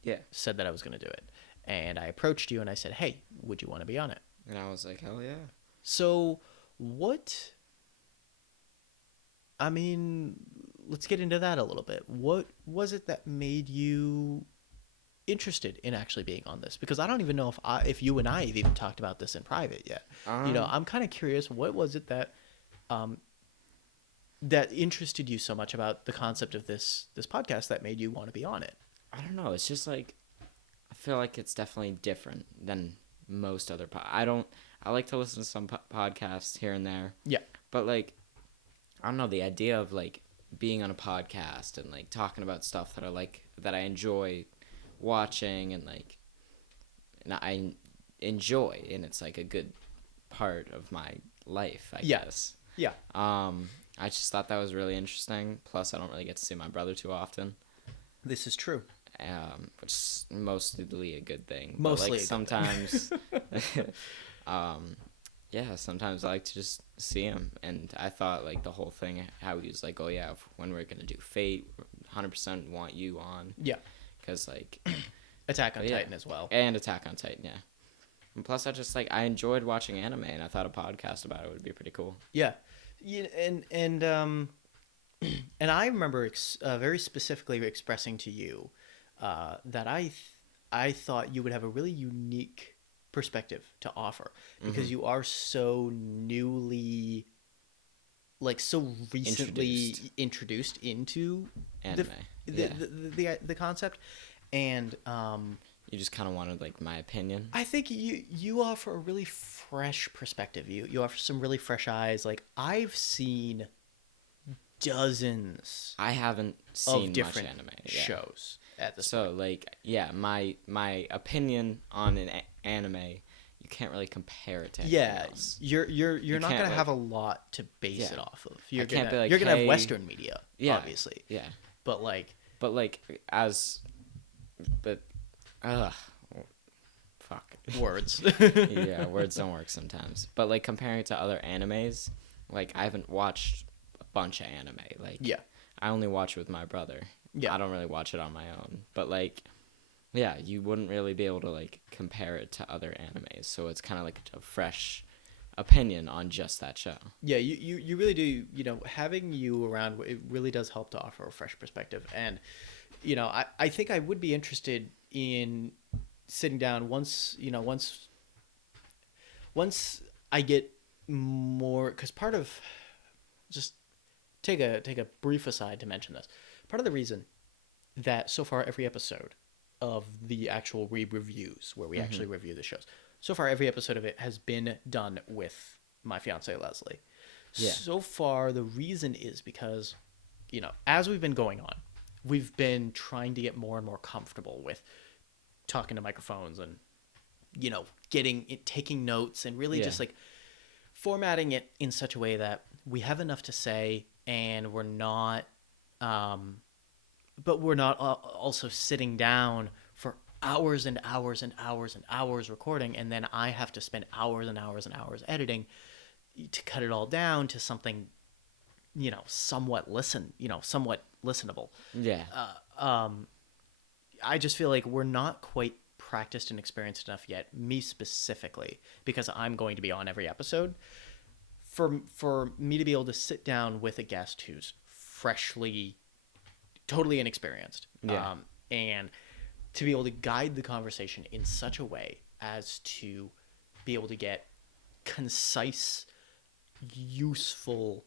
Yeah. said that I was going to do it. And I approached you and I said, "Hey, would you want to be on it?" And I was like, hell yeah. So, I mean, let's get into that a little bit. What was it that made you interested in actually being on this? Because I don't even know if you and I have even talked about this in private yet. I'm kind of curious. What was it that that interested you so much about the concept of this podcast that made you want to be on it? I don't know. It's just like, I feel like it's definitely different than most other I like to listen to some podcasts here and there. Yeah. But like, I don't know, the idea of like being on a podcast and like talking about stuff that I enjoy watching and I enjoy, and it's like a good part of my life, I guess. Yeah. I just thought that was really interesting. Plus, I don't really get to see my brother too often. This is true. Which is mostly a good thing. Mostly, but like sometimes, yeah, sometimes I like to just see him. And I thought like the whole thing, how he was like, "Oh yeah, when we're gonna do Fate, 100% want you on." Yeah. Because like Attack on Titan as well. And Attack on Titan, yeah. And plus, I enjoyed watching anime, and I thought a podcast about it would be pretty cool. Yeah, and I remember very specifically expressing to you that I thought you would have a really unique perspective to offer because you are so newly, like so recently introduced into anime, the concept, and you just kind of wanted like my opinion. I think you offer a really fresh perspective. You offer some really fresh eyes. Like I've seen dozens. I haven't seen of different much anime shows at this so point. Like my opinion on an anime, you can't really compare it to anything else. You're not gonna have a lot to base it off of. You're gonna have Western media, obviously. Yeah. But fuck. Words. Yeah, words don't work sometimes. But like comparing it to other animes, like I haven't watched a bunch of anime. Like I only watch it with my brother. Yeah. I don't really watch it on my own. But like yeah, you wouldn't really be able to like compare it to other animes. So it's kind of like a fresh opinion on just that show. Yeah, you really do. Having you around, it really does help to offer a fresh perspective. And I think I would be interested in sitting down once I get more, because part of, just take a brief aside to mention this, part of the reason that so far every episode of the actual Weeb reviews, where we actually review the shows, so far every episode of it has been done with my fiance Leslie. So far the reason is because as we've been going on, we've been trying to get more and more comfortable with talking to microphones and taking notes and really just like formatting it in such a way that we have enough to say, and we're not but we're not also sitting down for hours and hours and hours and hours recording, and then I have to spend hours and hours and hours editing to cut it all down to something somewhat listenable. I just feel like we're not quite practiced and experienced enough yet, me specifically, because I'm going to be on every episode, for me to be able to sit down with a guest who's totally inexperienced, and to be able to guide the conversation in such a way as to be able to get concise, useful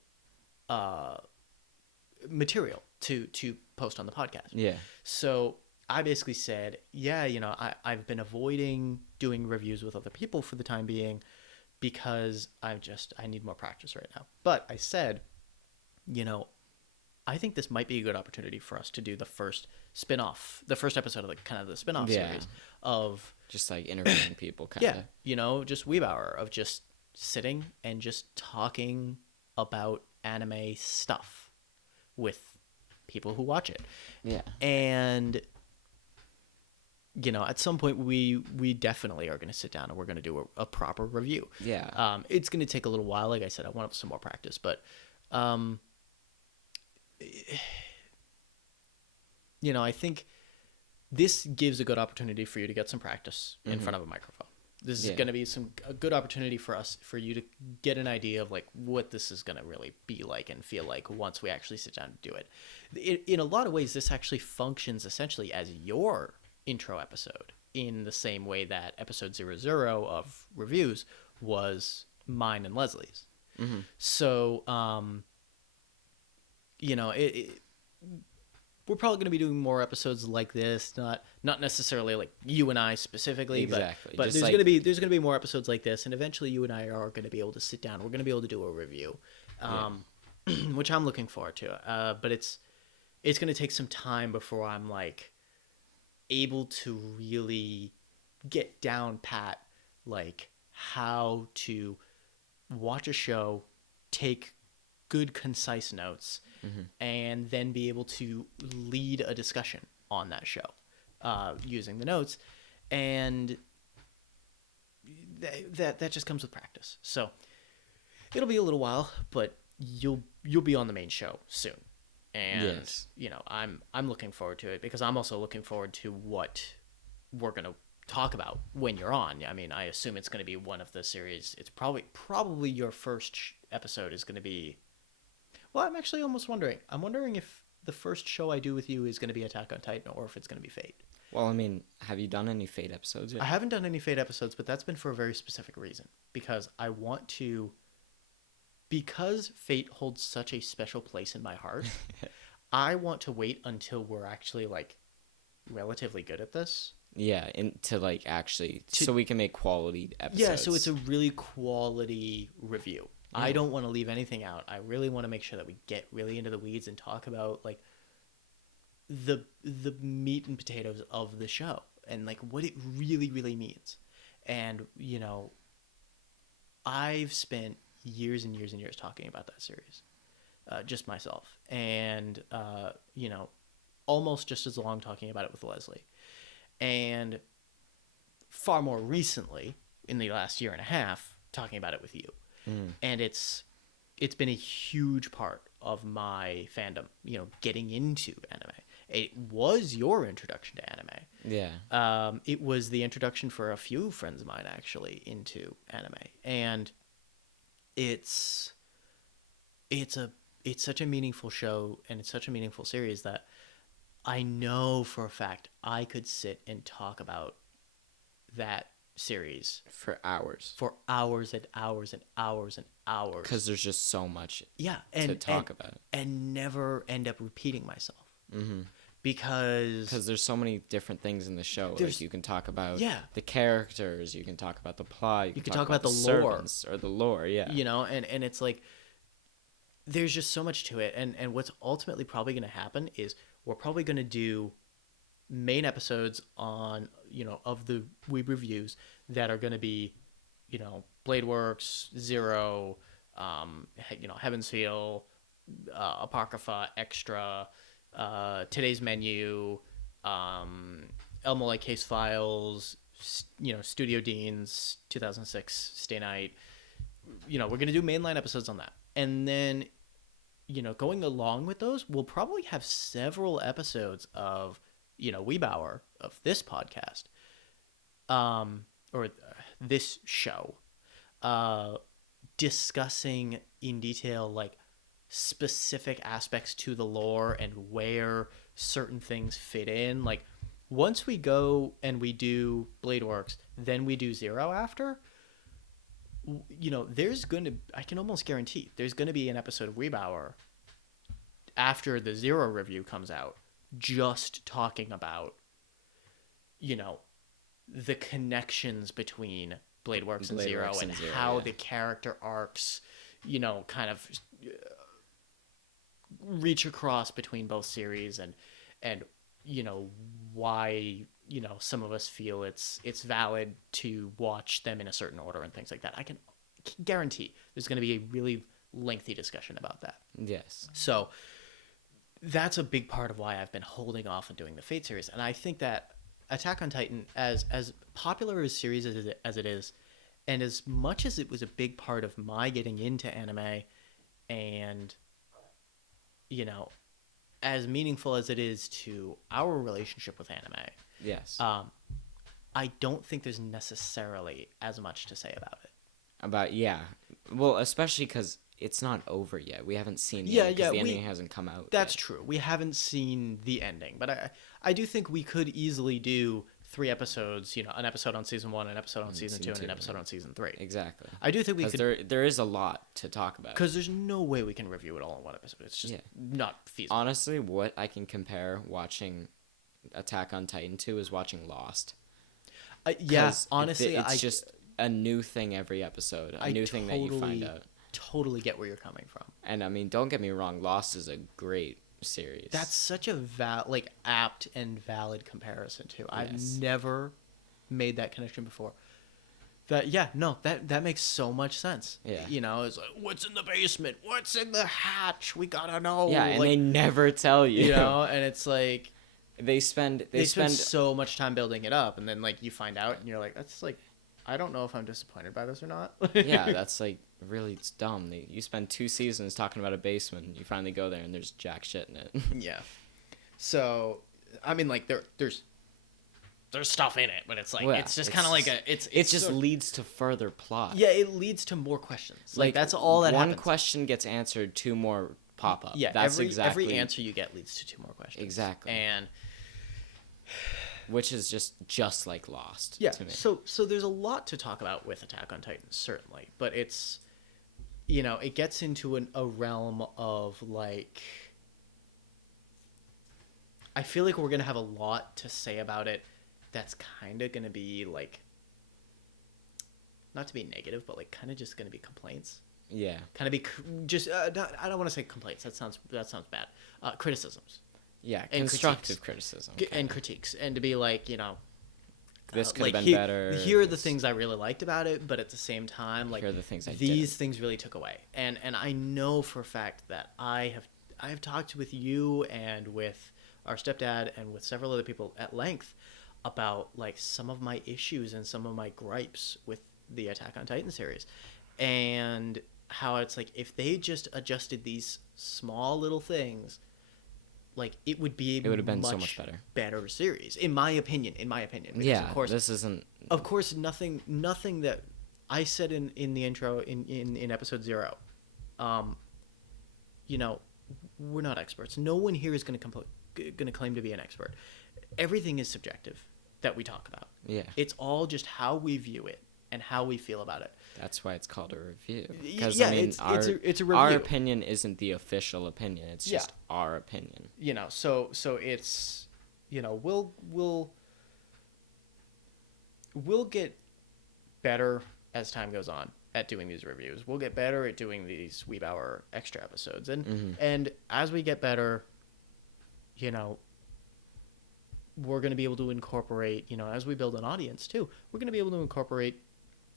material to post on the podcast. So I basically said, I've been avoiding doing reviews with other people for the time being because I need more practice right now. But I said, I think this might be a good opportunity for us to do the first spin-off, the first episode of the spin-off Yeah. series of Just like interviewing people, kind of. just Weeb Hour of just sitting and just talking about anime stuff with people who watch it. Yeah. And at some point we definitely are going to sit down and we're going to do a proper review. Yeah. It's going to take a little while. Like I said, I want some more practice, but I think this gives a good opportunity for you to get some practice in front of a microphone. This is going to be a good opportunity for you to get an idea of like what this is going to really be like and feel like once we actually sit down to do it. In a lot of ways, this actually functions essentially as your intro episode in the same way that episode 00 of reviews was mine and Leslie's. Mm-hmm. So, we're probably going to be doing more episodes like this, not necessarily like you and I specifically, Exactly. but Just there's going to be more episodes like this, and eventually you and I are going to be able to sit down. We're going to be able to do a review, which I'm looking forward to. But it's going to take some time before I'm like able to really get down pat like how to watch a show, take good concise notes, and then be able to lead a discussion on that show using the notes, and that just comes with practice. So it'll be a little while, but you'll be on the main show soon, and Yes. I'm looking forward to it because I'm also looking forward to what we're gonna talk about when you're on. I mean, I assume it's going to be one of the series. It's probably your first episode is going to be. Well, I'm actually almost wondering. I'm wondering if the first show I do with you is going to be Attack on Titan or if it's going to be Fate. Well, I mean, have you done any Fate episodes yet? I haven't done any Fate episodes, but that's been for a very specific reason. Because I want to... Because Fate holds such a special place in my heart, I want to wait until we're actually, like, relatively good at this. Yeah, and to, like, actually... so we can make quality episodes. Yeah, so it's a really quality review. Yeah. I don't want to leave anything out. I really want to make sure that we get really into the weeds and talk about, like, the meat and potatoes of the show and like what it really, really means. And I've spent years and years and years talking about that series, just myself, and almost just as long talking about it with Leslie, and far more recently in the last year and a half talking about it with you. And it's been a huge part of my fandom, getting into anime. It was your introduction to anime. Yeah. It was the introduction for a few friends of mine, actually, into anime. And it's such a meaningful show, and it's such a meaningful series that I know for a fact I could sit and talk about that series For hours. and hours and hours and hours. Because there's just so much to talk about. And never end up repeating myself. Mm-hmm. Because there's so many different things in the show. Like you can talk about the characters, you can talk about the plot, you can talk about the lore. Servants or the lore, yeah. And it's like there's just so much to it. And what's ultimately probably going to happen is we're probably going to do main episodes on, of the Weeb reviews that are going to be, Bladeworks, Zero, Heaven's Feel, Apocrypha, Extra, Today's Menu, Elmolite Case Files, Studio Dean's 2006 Stay Night. We're going to do mainline episodes on that. And then, going along with those, we'll probably have several episodes of, Weeb Hour of this podcast, or this show, discussing in detail, like, specific aspects to the lore and where certain things fit in. Like, once we go and we do Bladeworks, then we do Zero after, I can almost guarantee there's going to be an episode of Weeb Hour after the Zero review comes out, just talking about, the connections between Bladeworks and Zero and how the character arcs, kind of reach across between both series and why some of us feel it's valid to watch them in a certain order and things like that. I can guarantee there's going to be a really lengthy discussion about that. Yes. So that's a big part of why I've been holding off on doing the Fate series, and I think that Attack on Titan, as popular a series as it is, and as much as it was a big part of my getting into anime, and as meaningful as it is to our relationship with anime, Yes. I don't think there's necessarily as much to say about it. Well, especially because it's not over yet. We haven't seen the ending, 'cause the ending hasn't come out That's yet. true. We haven't seen the ending, but I do think we could easily do 3 episodes, an episode on season 1, an episode on season 2, and an episode on season 3. Exactly. I do think we could, there is a lot to talk about. because there's no way we can review it all in one episode. It's just not feasible. Honestly, what I can compare watching Attack on Titan to is watching Lost. Honestly, it's just a new thing every episode, a new thing that you find out. Totally get where you're coming from. And I mean, don't get me wrong, Lost is a great series. That's such a apt and valid comparison too. I've Yes. never made that connection before. That makes so much sense. Yeah. It's like, what's in the basement? What's in the hatch? We gotta know. Yeah, and they never tell you. And it's like they spend so much time building it up, and then you find out, and you're like, that's I don't know if I'm disappointed by this or not. Yeah, that's really, it's dumb. You spend 2 seasons talking about a basement, and you finally go there and there's jack shit in it. Yeah. So, I mean, there's stuff in it, but it's it's just kind of it just leads to further plot. Yeah, it leads to more questions. That's all that one happens. question gets answered, 2 more pop up. Yeah, that's every answer you get leads to 2 more questions. Exactly. And which is just like Lost. Yeah. To me. So there's a lot to talk about with Attack on Titan, certainly, but it's it gets into a realm of I feel like we're gonna have a lot to say about it. That's kind of gonna be not to be negative, but kind of just gonna be complaints. Yeah. Kind of be just I don't want to say complaints. That sounds bad. Criticisms. Yeah, and constructive criticism. And critiques, and to be this could have been better. Here are the things I really liked about it, but at the same time, here are the things these things really took away. And I know for a fact that I have talked with you and with our stepdad and with several other people at length about some of my issues and some of my gripes with the Attack on Titan series, and how it's if they just adjusted these small little things, it would have been so much better series, in my opinion. Because yeah, of course, this isn't. Of course, nothing that I said in the intro in episode 0. We're not experts. No one here is going to claim to be an expert. Everything is subjective that we talk about. Yeah, it's all just how we view it and how we feel about it. That's why it's called a review. Because it's a review. Our opinion isn't the official opinion. It's just our opinion. So it's we'll get better as time goes on at doing these reviews. We'll get better at doing these Weeb Hour extra episodes, and as we get better, we're going to be able to incorporate, as we build an audience too, we're going to be able to incorporate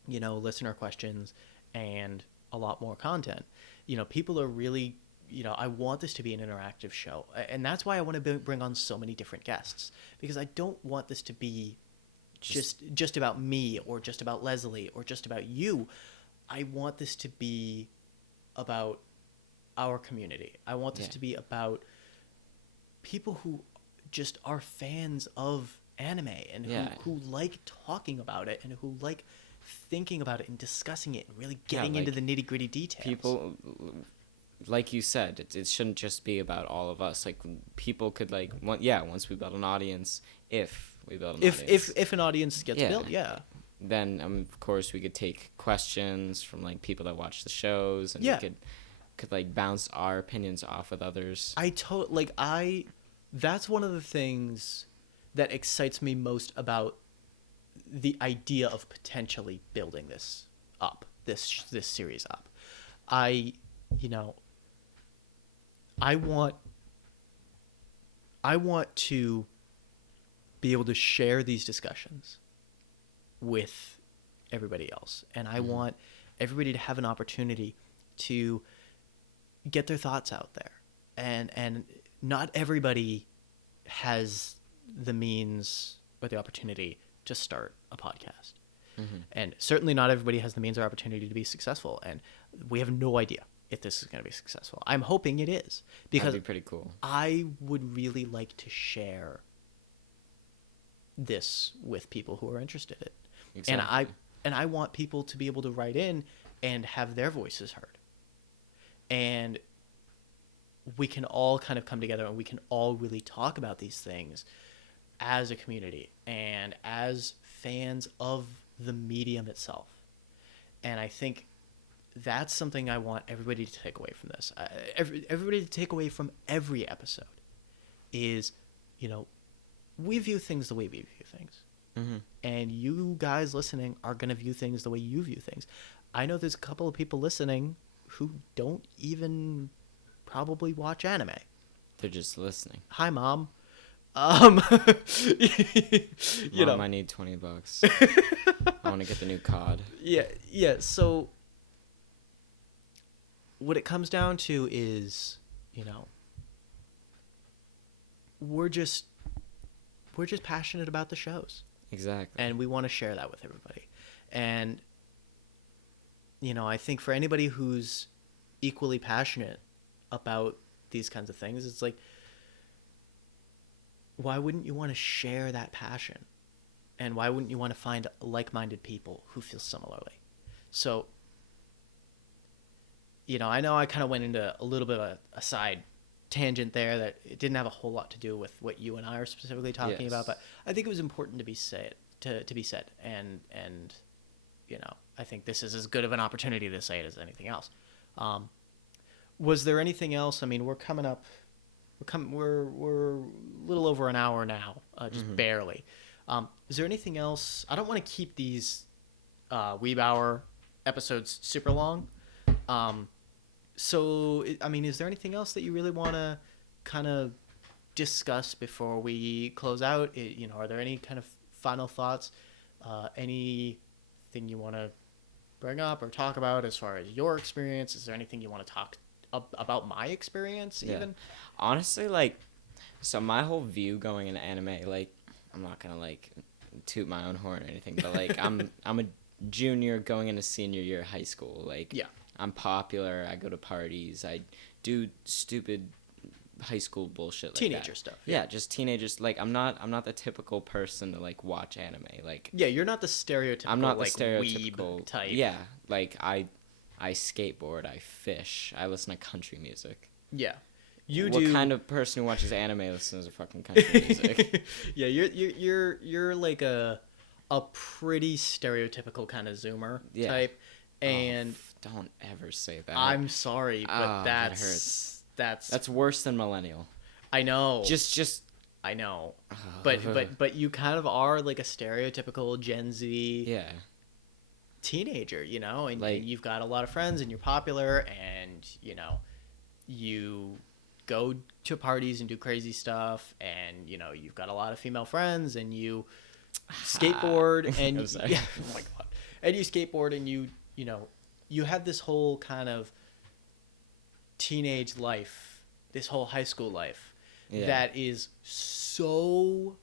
listener questions and a lot more content. People are really, I want this to be an interactive show, and that's why I want to bring on so many different guests, because I don't want this to be just about me or just about Leslie or just about you. I want this to be about our community. I want this to be about people who just are fans of anime and who like talking about it and who like thinking about it and discussing it and really getting into the nitty-gritty details. People, like you said, it shouldn't just be about all of us. People could once we build an audience, if an audience gets built, then of course we could take questions from people that watch the shows, and we could bounce our opinions off with others. That's one of the things that excites me most about the idea of potentially building this I want to be able to share these discussions with everybody else, and I want everybody to have an opportunity to get their thoughts out there. And not everybody has the means or the opportunity to start a podcast. And certainly not everybody has the means or opportunity to be successful, and we have no idea if this is going to be successful. I'm hoping it is, because That'd be pretty cool. I would really like to share this with people who are interested in it. Exactly. And I want people to be able to write in and have their voices heard. And we can all kind of come together and we can all really talk about these things as a community and as fans of the medium itself. And I think that's something I want everybody to take away from this. Everybody to take away from every episode is, we view things the way we view things. And you guys listening are going to view things the way you view things. I know there's a couple of people listening who don't even probably watch anime. They're just listening. Hi, Mom. Mom, I need $20. I want to get the new COD. Yeah. So what it comes down to is, we're just passionate about the shows. Exactly. And we want to share that with everybody. And, I think for anybody who's equally passionate about these kinds of things, it's like, why wouldn't you want to share that passion? And why wouldn't you want to find like-minded people who feel similarly? So, I know I kind of went into a little bit of a side tangent there that it didn't have a whole lot to do with what you and I are specifically talking about, but I think it was important to be said, to be said. And I think this is as good of an opportunity to say it as anything else. Was there anything else? I mean, we're a little over an hour now, just barely. Is there anything else? I don't want to keep these Weeb Hour episodes super long. So, is there anything else that you really want to kind of discuss before we close out? Are there any kind of final thoughts? Anything you want to bring up or talk about as far as your experience? Is there anything you want to talk about my experience even? Honestly, so my whole view going into anime, I'm not going to toot my own horn or anything, but I'm a junior going into senior year of high school. I'm popular, I go to parties, I do stupid high school bullshit Teenager stuff. Yeah, just teenagers. I'm not the typical person to watch anime. Yeah, you're not the stereotypical I'm not the stereotypical weeb type. Yeah, I skateboard, I fish, I listen to country music. Yeah. What kind of person who watches anime listens to fucking country music? Yeah, you're like a pretty stereotypical kind of Zoomer type. And don't ever say that. I'm sorry, but that hurts. That's worse than millennial. I know. Just I know. But you kind of are like a stereotypical Gen Z teenager, and you've got a lot of friends and you're popular and you go to parties and do crazy stuff and you've got a lot of female friends and you skateboard and yeah, oh my god. And you skateboard and you have this whole kind of teenage life, this whole high school life that is so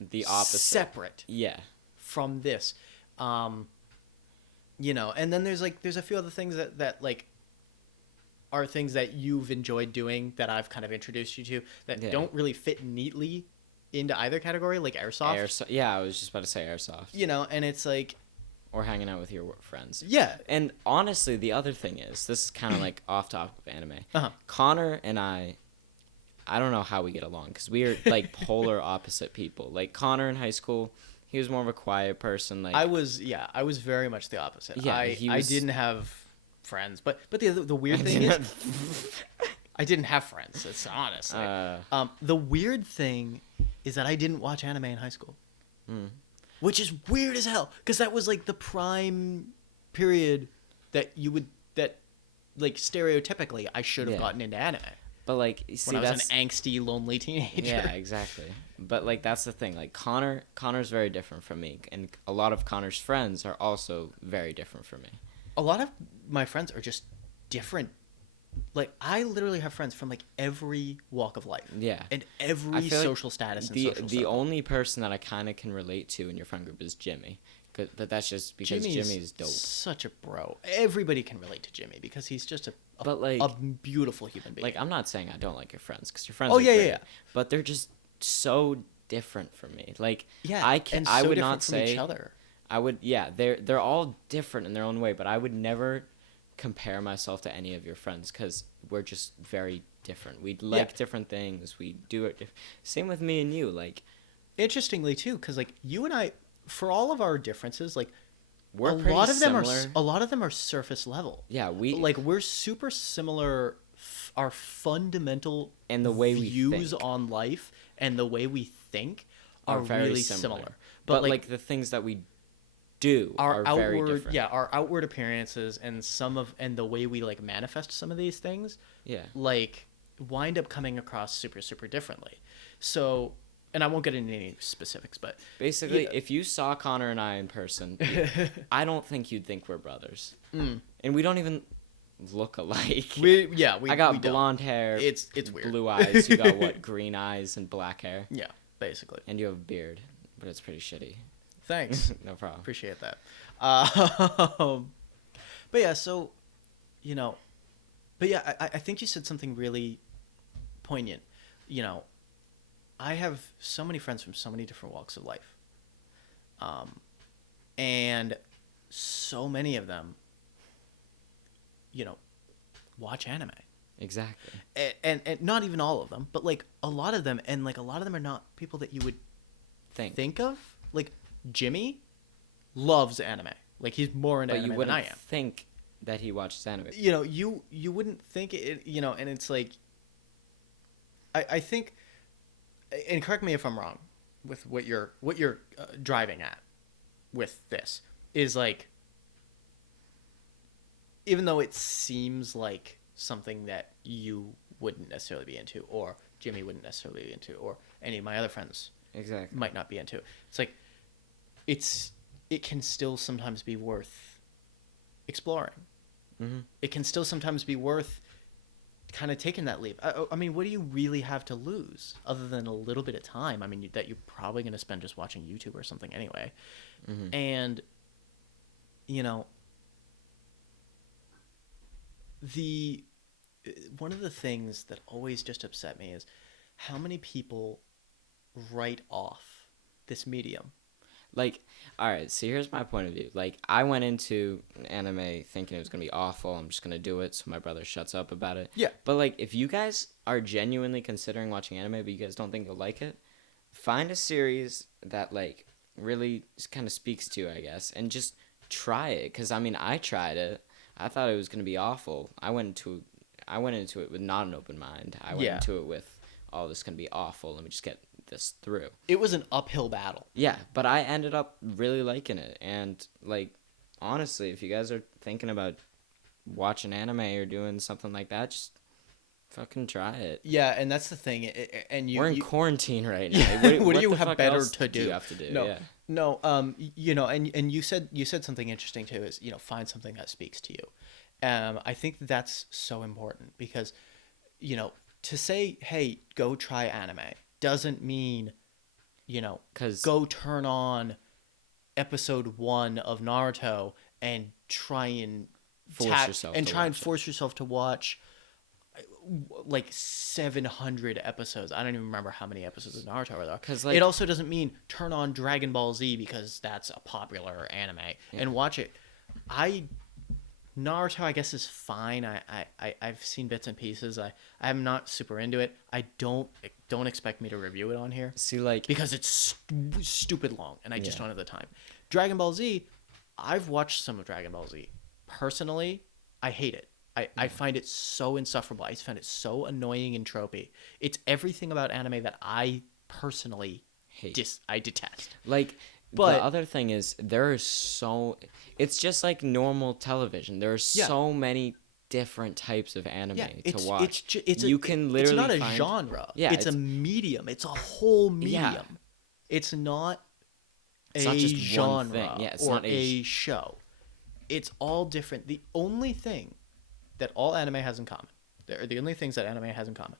the opposite, separate from this. And then there's a few other things that are things that you've enjoyed doing that I've kind of introduced you to that don't really fit neatly into either category, like airsoft. Yeah, I was just about to say airsoft. And it's like, or hanging out with your friends. Yeah. And honestly, the other thing is, this is kind of off topic of anime. Connor and I don't know how we get along because we are polar opposite people. Connor in high school, he was more of a quiet person. I was very much the opposite. Yeah, I didn't have friends, but the weird thing is, I didn't have friends. It's honestly. The weird thing is that I didn't watch anime in high school. Which is weird as hell, because that was the prime period that stereotypically I should have gotten into anime. But like, see, when I was that's an angsty, lonely teenager. yeah, exactly. But like, that's the thing. Like Connor's very different from me, and a lot of Connor's friends are also very different from me. A lot of my friends are just different. Like, I literally have friends from like every walk of life. Yeah. And I every feel like social status and the social the circle. only person that I kind of can relate to in your friend group is Jimmy. But that's just because Jimmy's dope. Such a bro. Everybody can relate to Jimmy because he's just But, like- a beautiful human being. Like, I'm not saying I don't like your friends, because your friends Oh, are yeah, great, yeah. but they're just so different from me. Like, yeah, I and I so would different not from say each other. I would, yeah, they're all different in their own way, but I would never compare myself to any of your friends, because we're just very different. We like different things. We do it. Same with me and you. Like, Interestingly too, because like you and I, for all of our differences, like we're a pretty lot of them similar. are a lot of them are surface level. Yeah, we're super similar. Our fundamental and the way we views think on life and the way we think are very really similar. But like the things that we do are very different. Yeah, our outward appearances and the way we like manifest some of these things, Yeah. like wind up coming across super super differently. So, and I won't get into any specifics, but Basically, yeah. if you saw Connor and I in person, I don't think you'd think we're brothers. Mm. And we don't even look alike. I got we don't. blonde hair. It's weird. Blue eyes. You got what? Green eyes and black hair. Yeah, basically. And you have a beard, but it's pretty shitty. Thanks. No problem. Appreciate that. But yeah, so, you know, but yeah, I think you said something really poignant. You know, I have so many friends from so many different walks of life. And so many of them, you know, watch anime. Exactly. And not even all of them, but like a lot of them, and like a lot of them are not people that you would think of. Like Jimmy loves anime. Like he's more into anime than I am. Think that he watches anime. You know, you wouldn't think it. You know, and it's like, I think, and correct me if I'm wrong, with what you're driving at, with this is like, even though it seems like something that you wouldn't necessarily be into, or Jimmy wouldn't necessarily be into, or any of my other friends Exactly. might not be into, it's like, it can still sometimes be worth exploring. Mm-hmm. It can still sometimes be worth kind of taking that leap. I mean, what do you really have to lose other than a little bit of time? I mean, that you're probably going to spend just watching YouTube or something anyway. Mm-hmm. And, you know, one of the things that always just upset me is how many people write off this medium. Like, all right, so here's my point of view. Like, I went into anime thinking it was going to be awful. I'm just going to do it so my brother shuts up about it. Yeah. But, like, if you guys are genuinely considering watching anime but you guys don't think you'll like it, find a series that, like, really kind of speaks to you, I guess, and just try it. Because, I mean, I tried it. I thought it was going to be awful. I went into it with not an open mind. I went into it with, oh, this is going to be awful. Let me just get this through. It was an uphill battle. Yeah, but I ended up really liking it. And, like, honestly, if you guys are thinking about watching anime or doing something like that, just fucking try it. Yeah, and that's the thing. We're in quarantine right now. Yeah, what do you the have fuck better else to do? Do you have to do? No, Yeah. no. You know, and you said something interesting too. Is, you know, find something that speaks to you. I think that's so important because, you know, to say, hey, go try anime doesn't mean, you know, go turn on episode 1 of Naruto and try and force yourself to watch like 700 episodes. I don't even remember how many episodes of Naruto are there. Because it also doesn't mean turn on Dragon Ball Z because that's a popular anime and watch it. Naruto, I guess, is fine. I've seen bits and pieces. I'm not super into it. I don't expect me to review it on here. See, like, because it's stupid long, and I just don't have the time. Dragon Ball Z, I've watched some of Dragon Ball Z. Personally, I hate it. I find it so insufferable. I find it so annoying and tropey. It's everything about anime that I personally hate. I detest. Like, but the other thing is, it's just like normal television. There are so many different types of anime Yeah, to watch. you can it's literally not a find, genre. Yeah, it's a medium. It's a whole Yeah. medium. It's not It's not a just one genre thing. Yeah, it's or not a show. It's all different. The only thing that all anime has in common, the only things that anime has in common,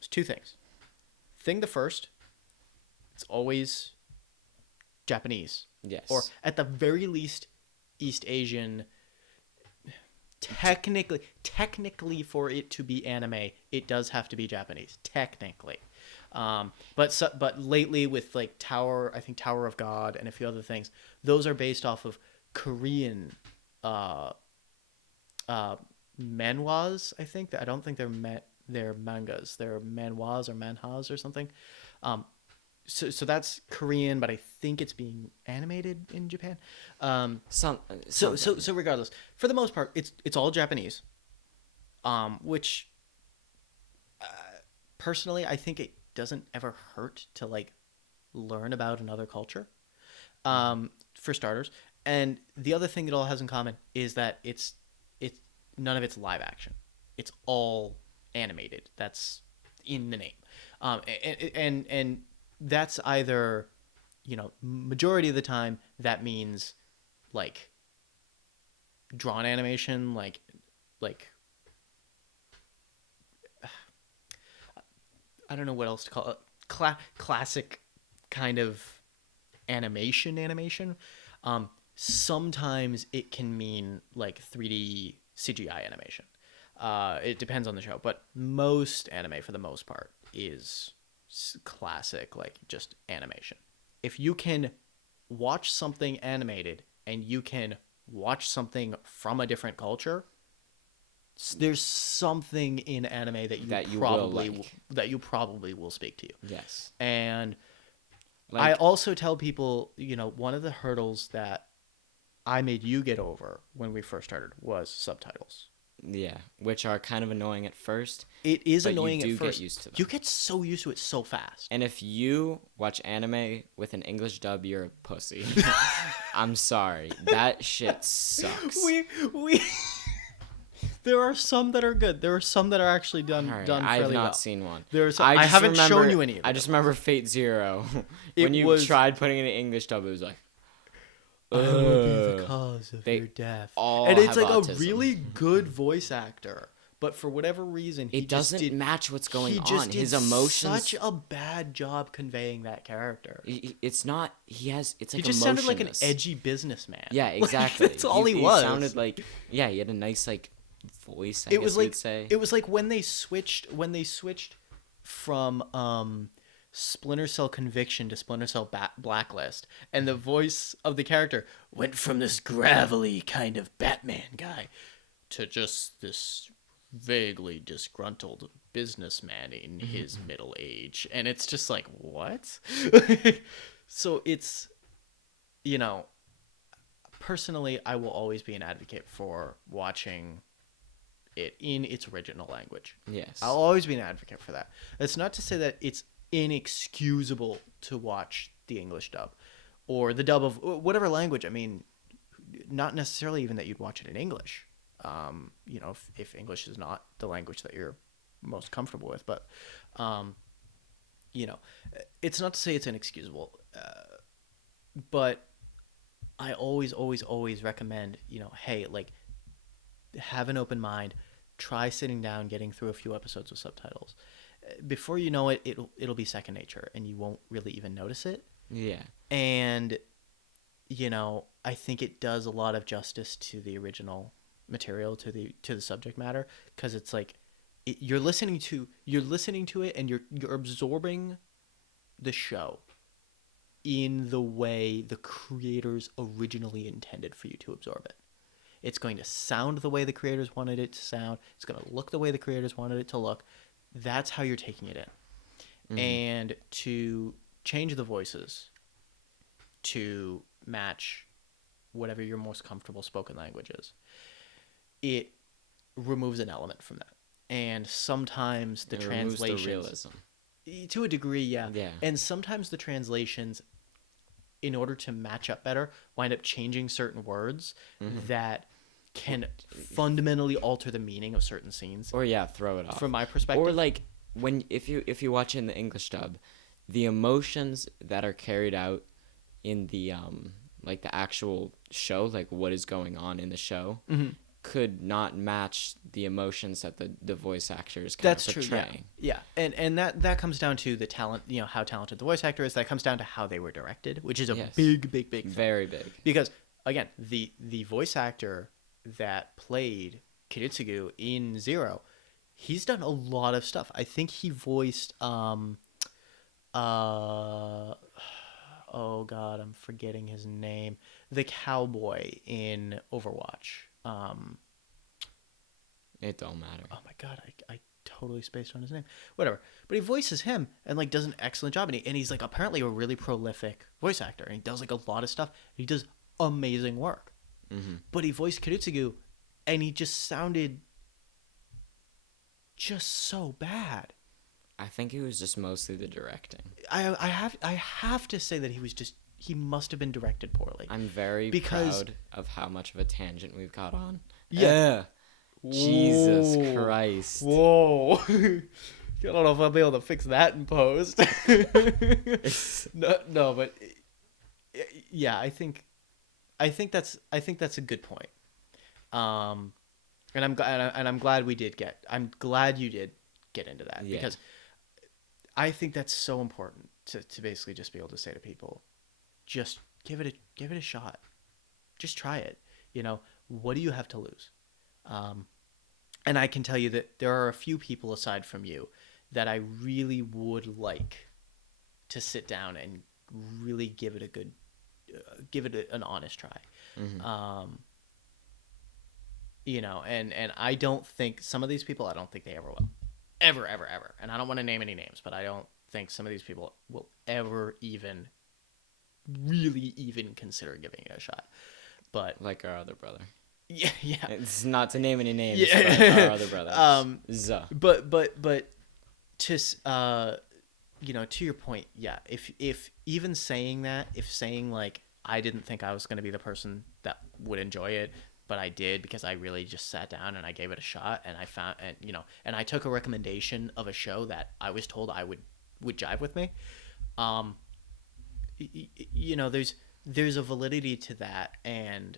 is two things. The first, it's always Japanese. Yes. Or at the very least, East Asian. Technically, for it to be anime, it does have to be Japanese. Technically, but lately with like I think Tower of God and a few other things, those are based off of Korean manhwas. I think I don't think they're mangas. They're manhwas or manhwas or something. So that's Korean, but I think it's being animated in Japan. So regardless, for the most part, it's all Japanese. Which personally, I think it doesn't ever hurt to like learn about another culture. For starters, and the other thing it all has in common is that it's none of it's live action. It's all animated. That's in the name. And that's either, majority of the time that means like drawn animation, like I don't know what else to call it. Classic kind of animation. Sometimes it can mean like 3D CGI animation. It depends on the show, but most anime for the most part is classic, like just animation. If you can watch something animated and you can watch something from a different culture, there's something in anime that you probably will speak to you. Yes. And I also tell people, one of the hurdles that I made you get over when we first started was subtitles. Yeah, which are kind of annoying at first. It is annoying at first. Get used to them. You get so used to it so fast. And if you watch anime with an English dub, you're a pussy. I'm sorry. That shit sucks. We There are some that are good. There are some that are actually done fairly well. I've not seen one. I haven't shown you any of them. I just remember Fate Zero. When you tried putting it in English dub, it was like, I will be the cause of your death. And it's like autism. A really good voice actor, but for whatever reason, it doesn't match what's going on. His emotions. Such a bad job conveying that character. It's not. He just sounded like an edgy businessman. Yeah, exactly. That's all he was. He sounded like he had a nice like voice. I guess you'd say. It was like when they switched from Splinter Cell Conviction to Splinter Cell Blacklist, and the voice of the character went from this gravelly kind of Batman guy to just this vaguely disgruntled businessman in his middle age, and it's just like, what? So it's, personally, I will always be an advocate for watching it in its original language. Yes, I'll always be an advocate for that. That's not to say that it's inexcusable to watch the English dub or the dub of whatever language. I mean, not necessarily even that you'd watch it in English. If English is not the language that you're most comfortable with, but it's not to say it's inexcusable, but I always recommend, hey, like, have an open mind, try sitting down, getting through a few episodes with subtitles. Before you know it, it'll be second nature, and you won't really even notice it. Yeah. And I think it does a lot of justice to the original material, to the subject matter, because it's like you're listening to it, and you're absorbing the show in the way the creators originally intended for you to absorb it. It's going to sound the way the creators wanted it to sound. It's going to look the way the creators wanted it to look. That's how you're taking it in. Mm-hmm. And to change the voices to match whatever your most comfortable spoken language is, it removes an element from that. And sometimes the translations, the realism. To a degree, yeah. Yeah. And sometimes the translations, in order to match up better, wind up changing certain words that can fundamentally alter the meaning of certain scenes. Or yeah, throw it off. From my perspective. Or like if you watch in the English dub, the emotions that are carried out in the like the actual show, like what is going on in the show, could not match the emotions that the voice actor is kind of portraying. True, yeah. And that comes down to the talent, how talented the voice actor is. That comes down to how they were directed, which is a big thing. Very big. Because again, the voice actor that played Kiritsugu in Zero, he's done a lot of stuff. I think he voiced oh god, I'm forgetting his name. The cowboy in Overwatch. It don't matter. Oh my god, I totally spaced on his name. Whatever. But he voices him and like does an excellent job, and he's like apparently a really prolific voice actor, and he does like a lot of stuff. He does amazing work. But he voiced Kiritsugu, and he just sounded just so bad. I think it was just mostly the directing. I have to say that he must have been directed poorly. I'm very proud of how much of a tangent we've got on. Yeah. Jesus Christ. Whoa. I don't know if I'll be able to fix that in post. No, but yeah, I think that's a good point. And I'm glad you did get into that, because I think that's so important to basically just be able to say to people, just give it a shot. Just try it. What do you have to lose? And I can tell you that there are a few people aside from you that I really would like to sit down and really give it an honest try. And I don't think some of these people, I don't think they ever will. Ever. And I don't want to name any names, but I don't think some of these people will ever really even consider giving it a shot. But like our other brother. Yeah. It's not to name any names, yeah. but our other brother. But to to your point, yeah. If even saying that, saying like I didn't think I was going to be the person that would enjoy it, but I did because I really just sat down and I gave it a shot, and I found and I took a recommendation of a show that I was told I would jive with me. There's a validity to that, and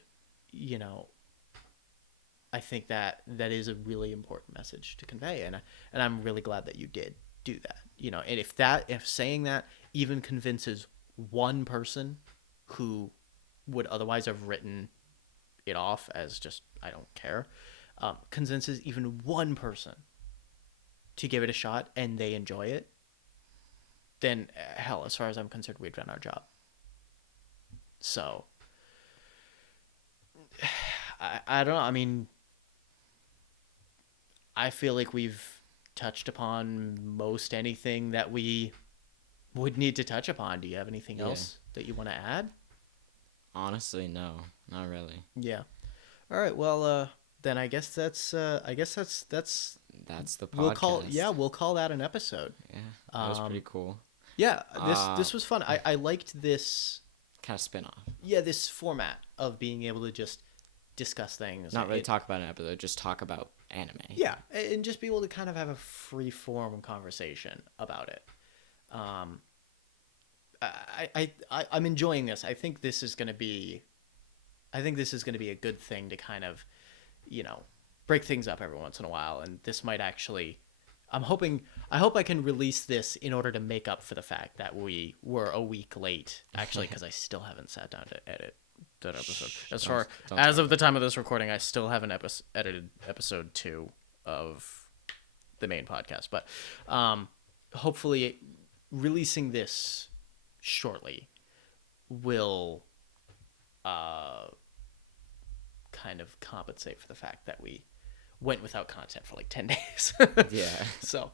I think that is a really important message to convey, and I'm really glad that you did do that. And if saying that even convinces one person who would otherwise have written it off as just I don't care, convinces even one person to give it a shot and they enjoy it, then hell, as far as I'm concerned, we've done our job. So I don't know. I mean, I feel like we've touched upon most anything that we would need to touch upon. Do you have anything else that you want to add? Honestly, no, not really. Yeah. All right. Well, then I guess that's the podcast. We'll call that an episode. Yeah, that was pretty cool. Yeah, this was fun. I liked this kind of spin-off. Yeah, this format of being able to just discuss things. Not really talk about an episode, just talk about anime. Yeah, and just be able to kind of have a free form conversation about it. I'm enjoying this. I think this is going to be a good thing to kind of, break things up every once in a while. And this might actually, I hope I can release this in order to make up for the fact that we were a week late, actually, because I still haven't sat down to edit that episode. As of the time of this recording, I still haven't edited episode 2 of the main podcast. But hopefully releasing this shortly will kind of compensate for the fact that we went without content for like 10 days. Yeah. So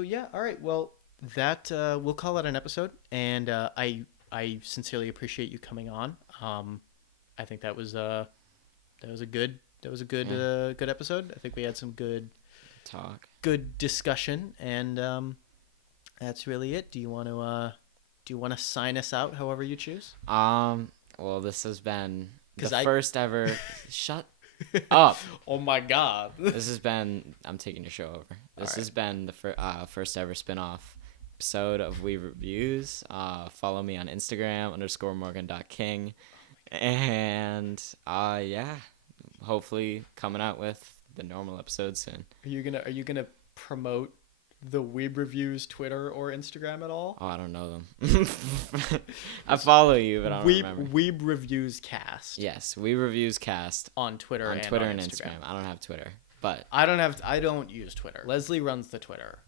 yeah. All right. Well, that we'll call that an episode, and I sincerely appreciate you coming on. I think that was a good episode. I think we had some good talk, good discussion, and that's really it. Do you want to sign us out however you choose? Well, this has been 'Cause The first ever. Shut up. Oh my god. This has been. I'm taking your show over. This has been the first ever spinoff episode of We Reviews. Follow me on Instagram _Morgan.king. And yeah, hopefully coming out with the normal episode soon. Are you gonna promote the Weeb Reviews Twitter or Instagram at all? Oh, I don't know them. I follow you, but I don't remember. Weeb Reviews Cast. Yes, We Reviews Cast On Twitter on and Twitter on and Instagram. Instagram. I don't have Twitter, but I don't use Twitter. Leslie runs the Twitter.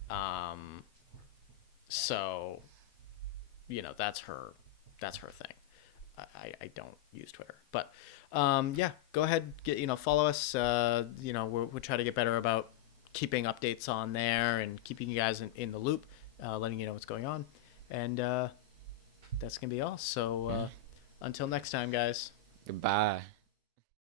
So, that's her thing. I don't use Twitter, but yeah, go ahead, follow us. We'll try to get better about keeping updates on there and keeping you guys in the loop, letting you know what's going on, and that's gonna be all. So until next time, guys. goodbye.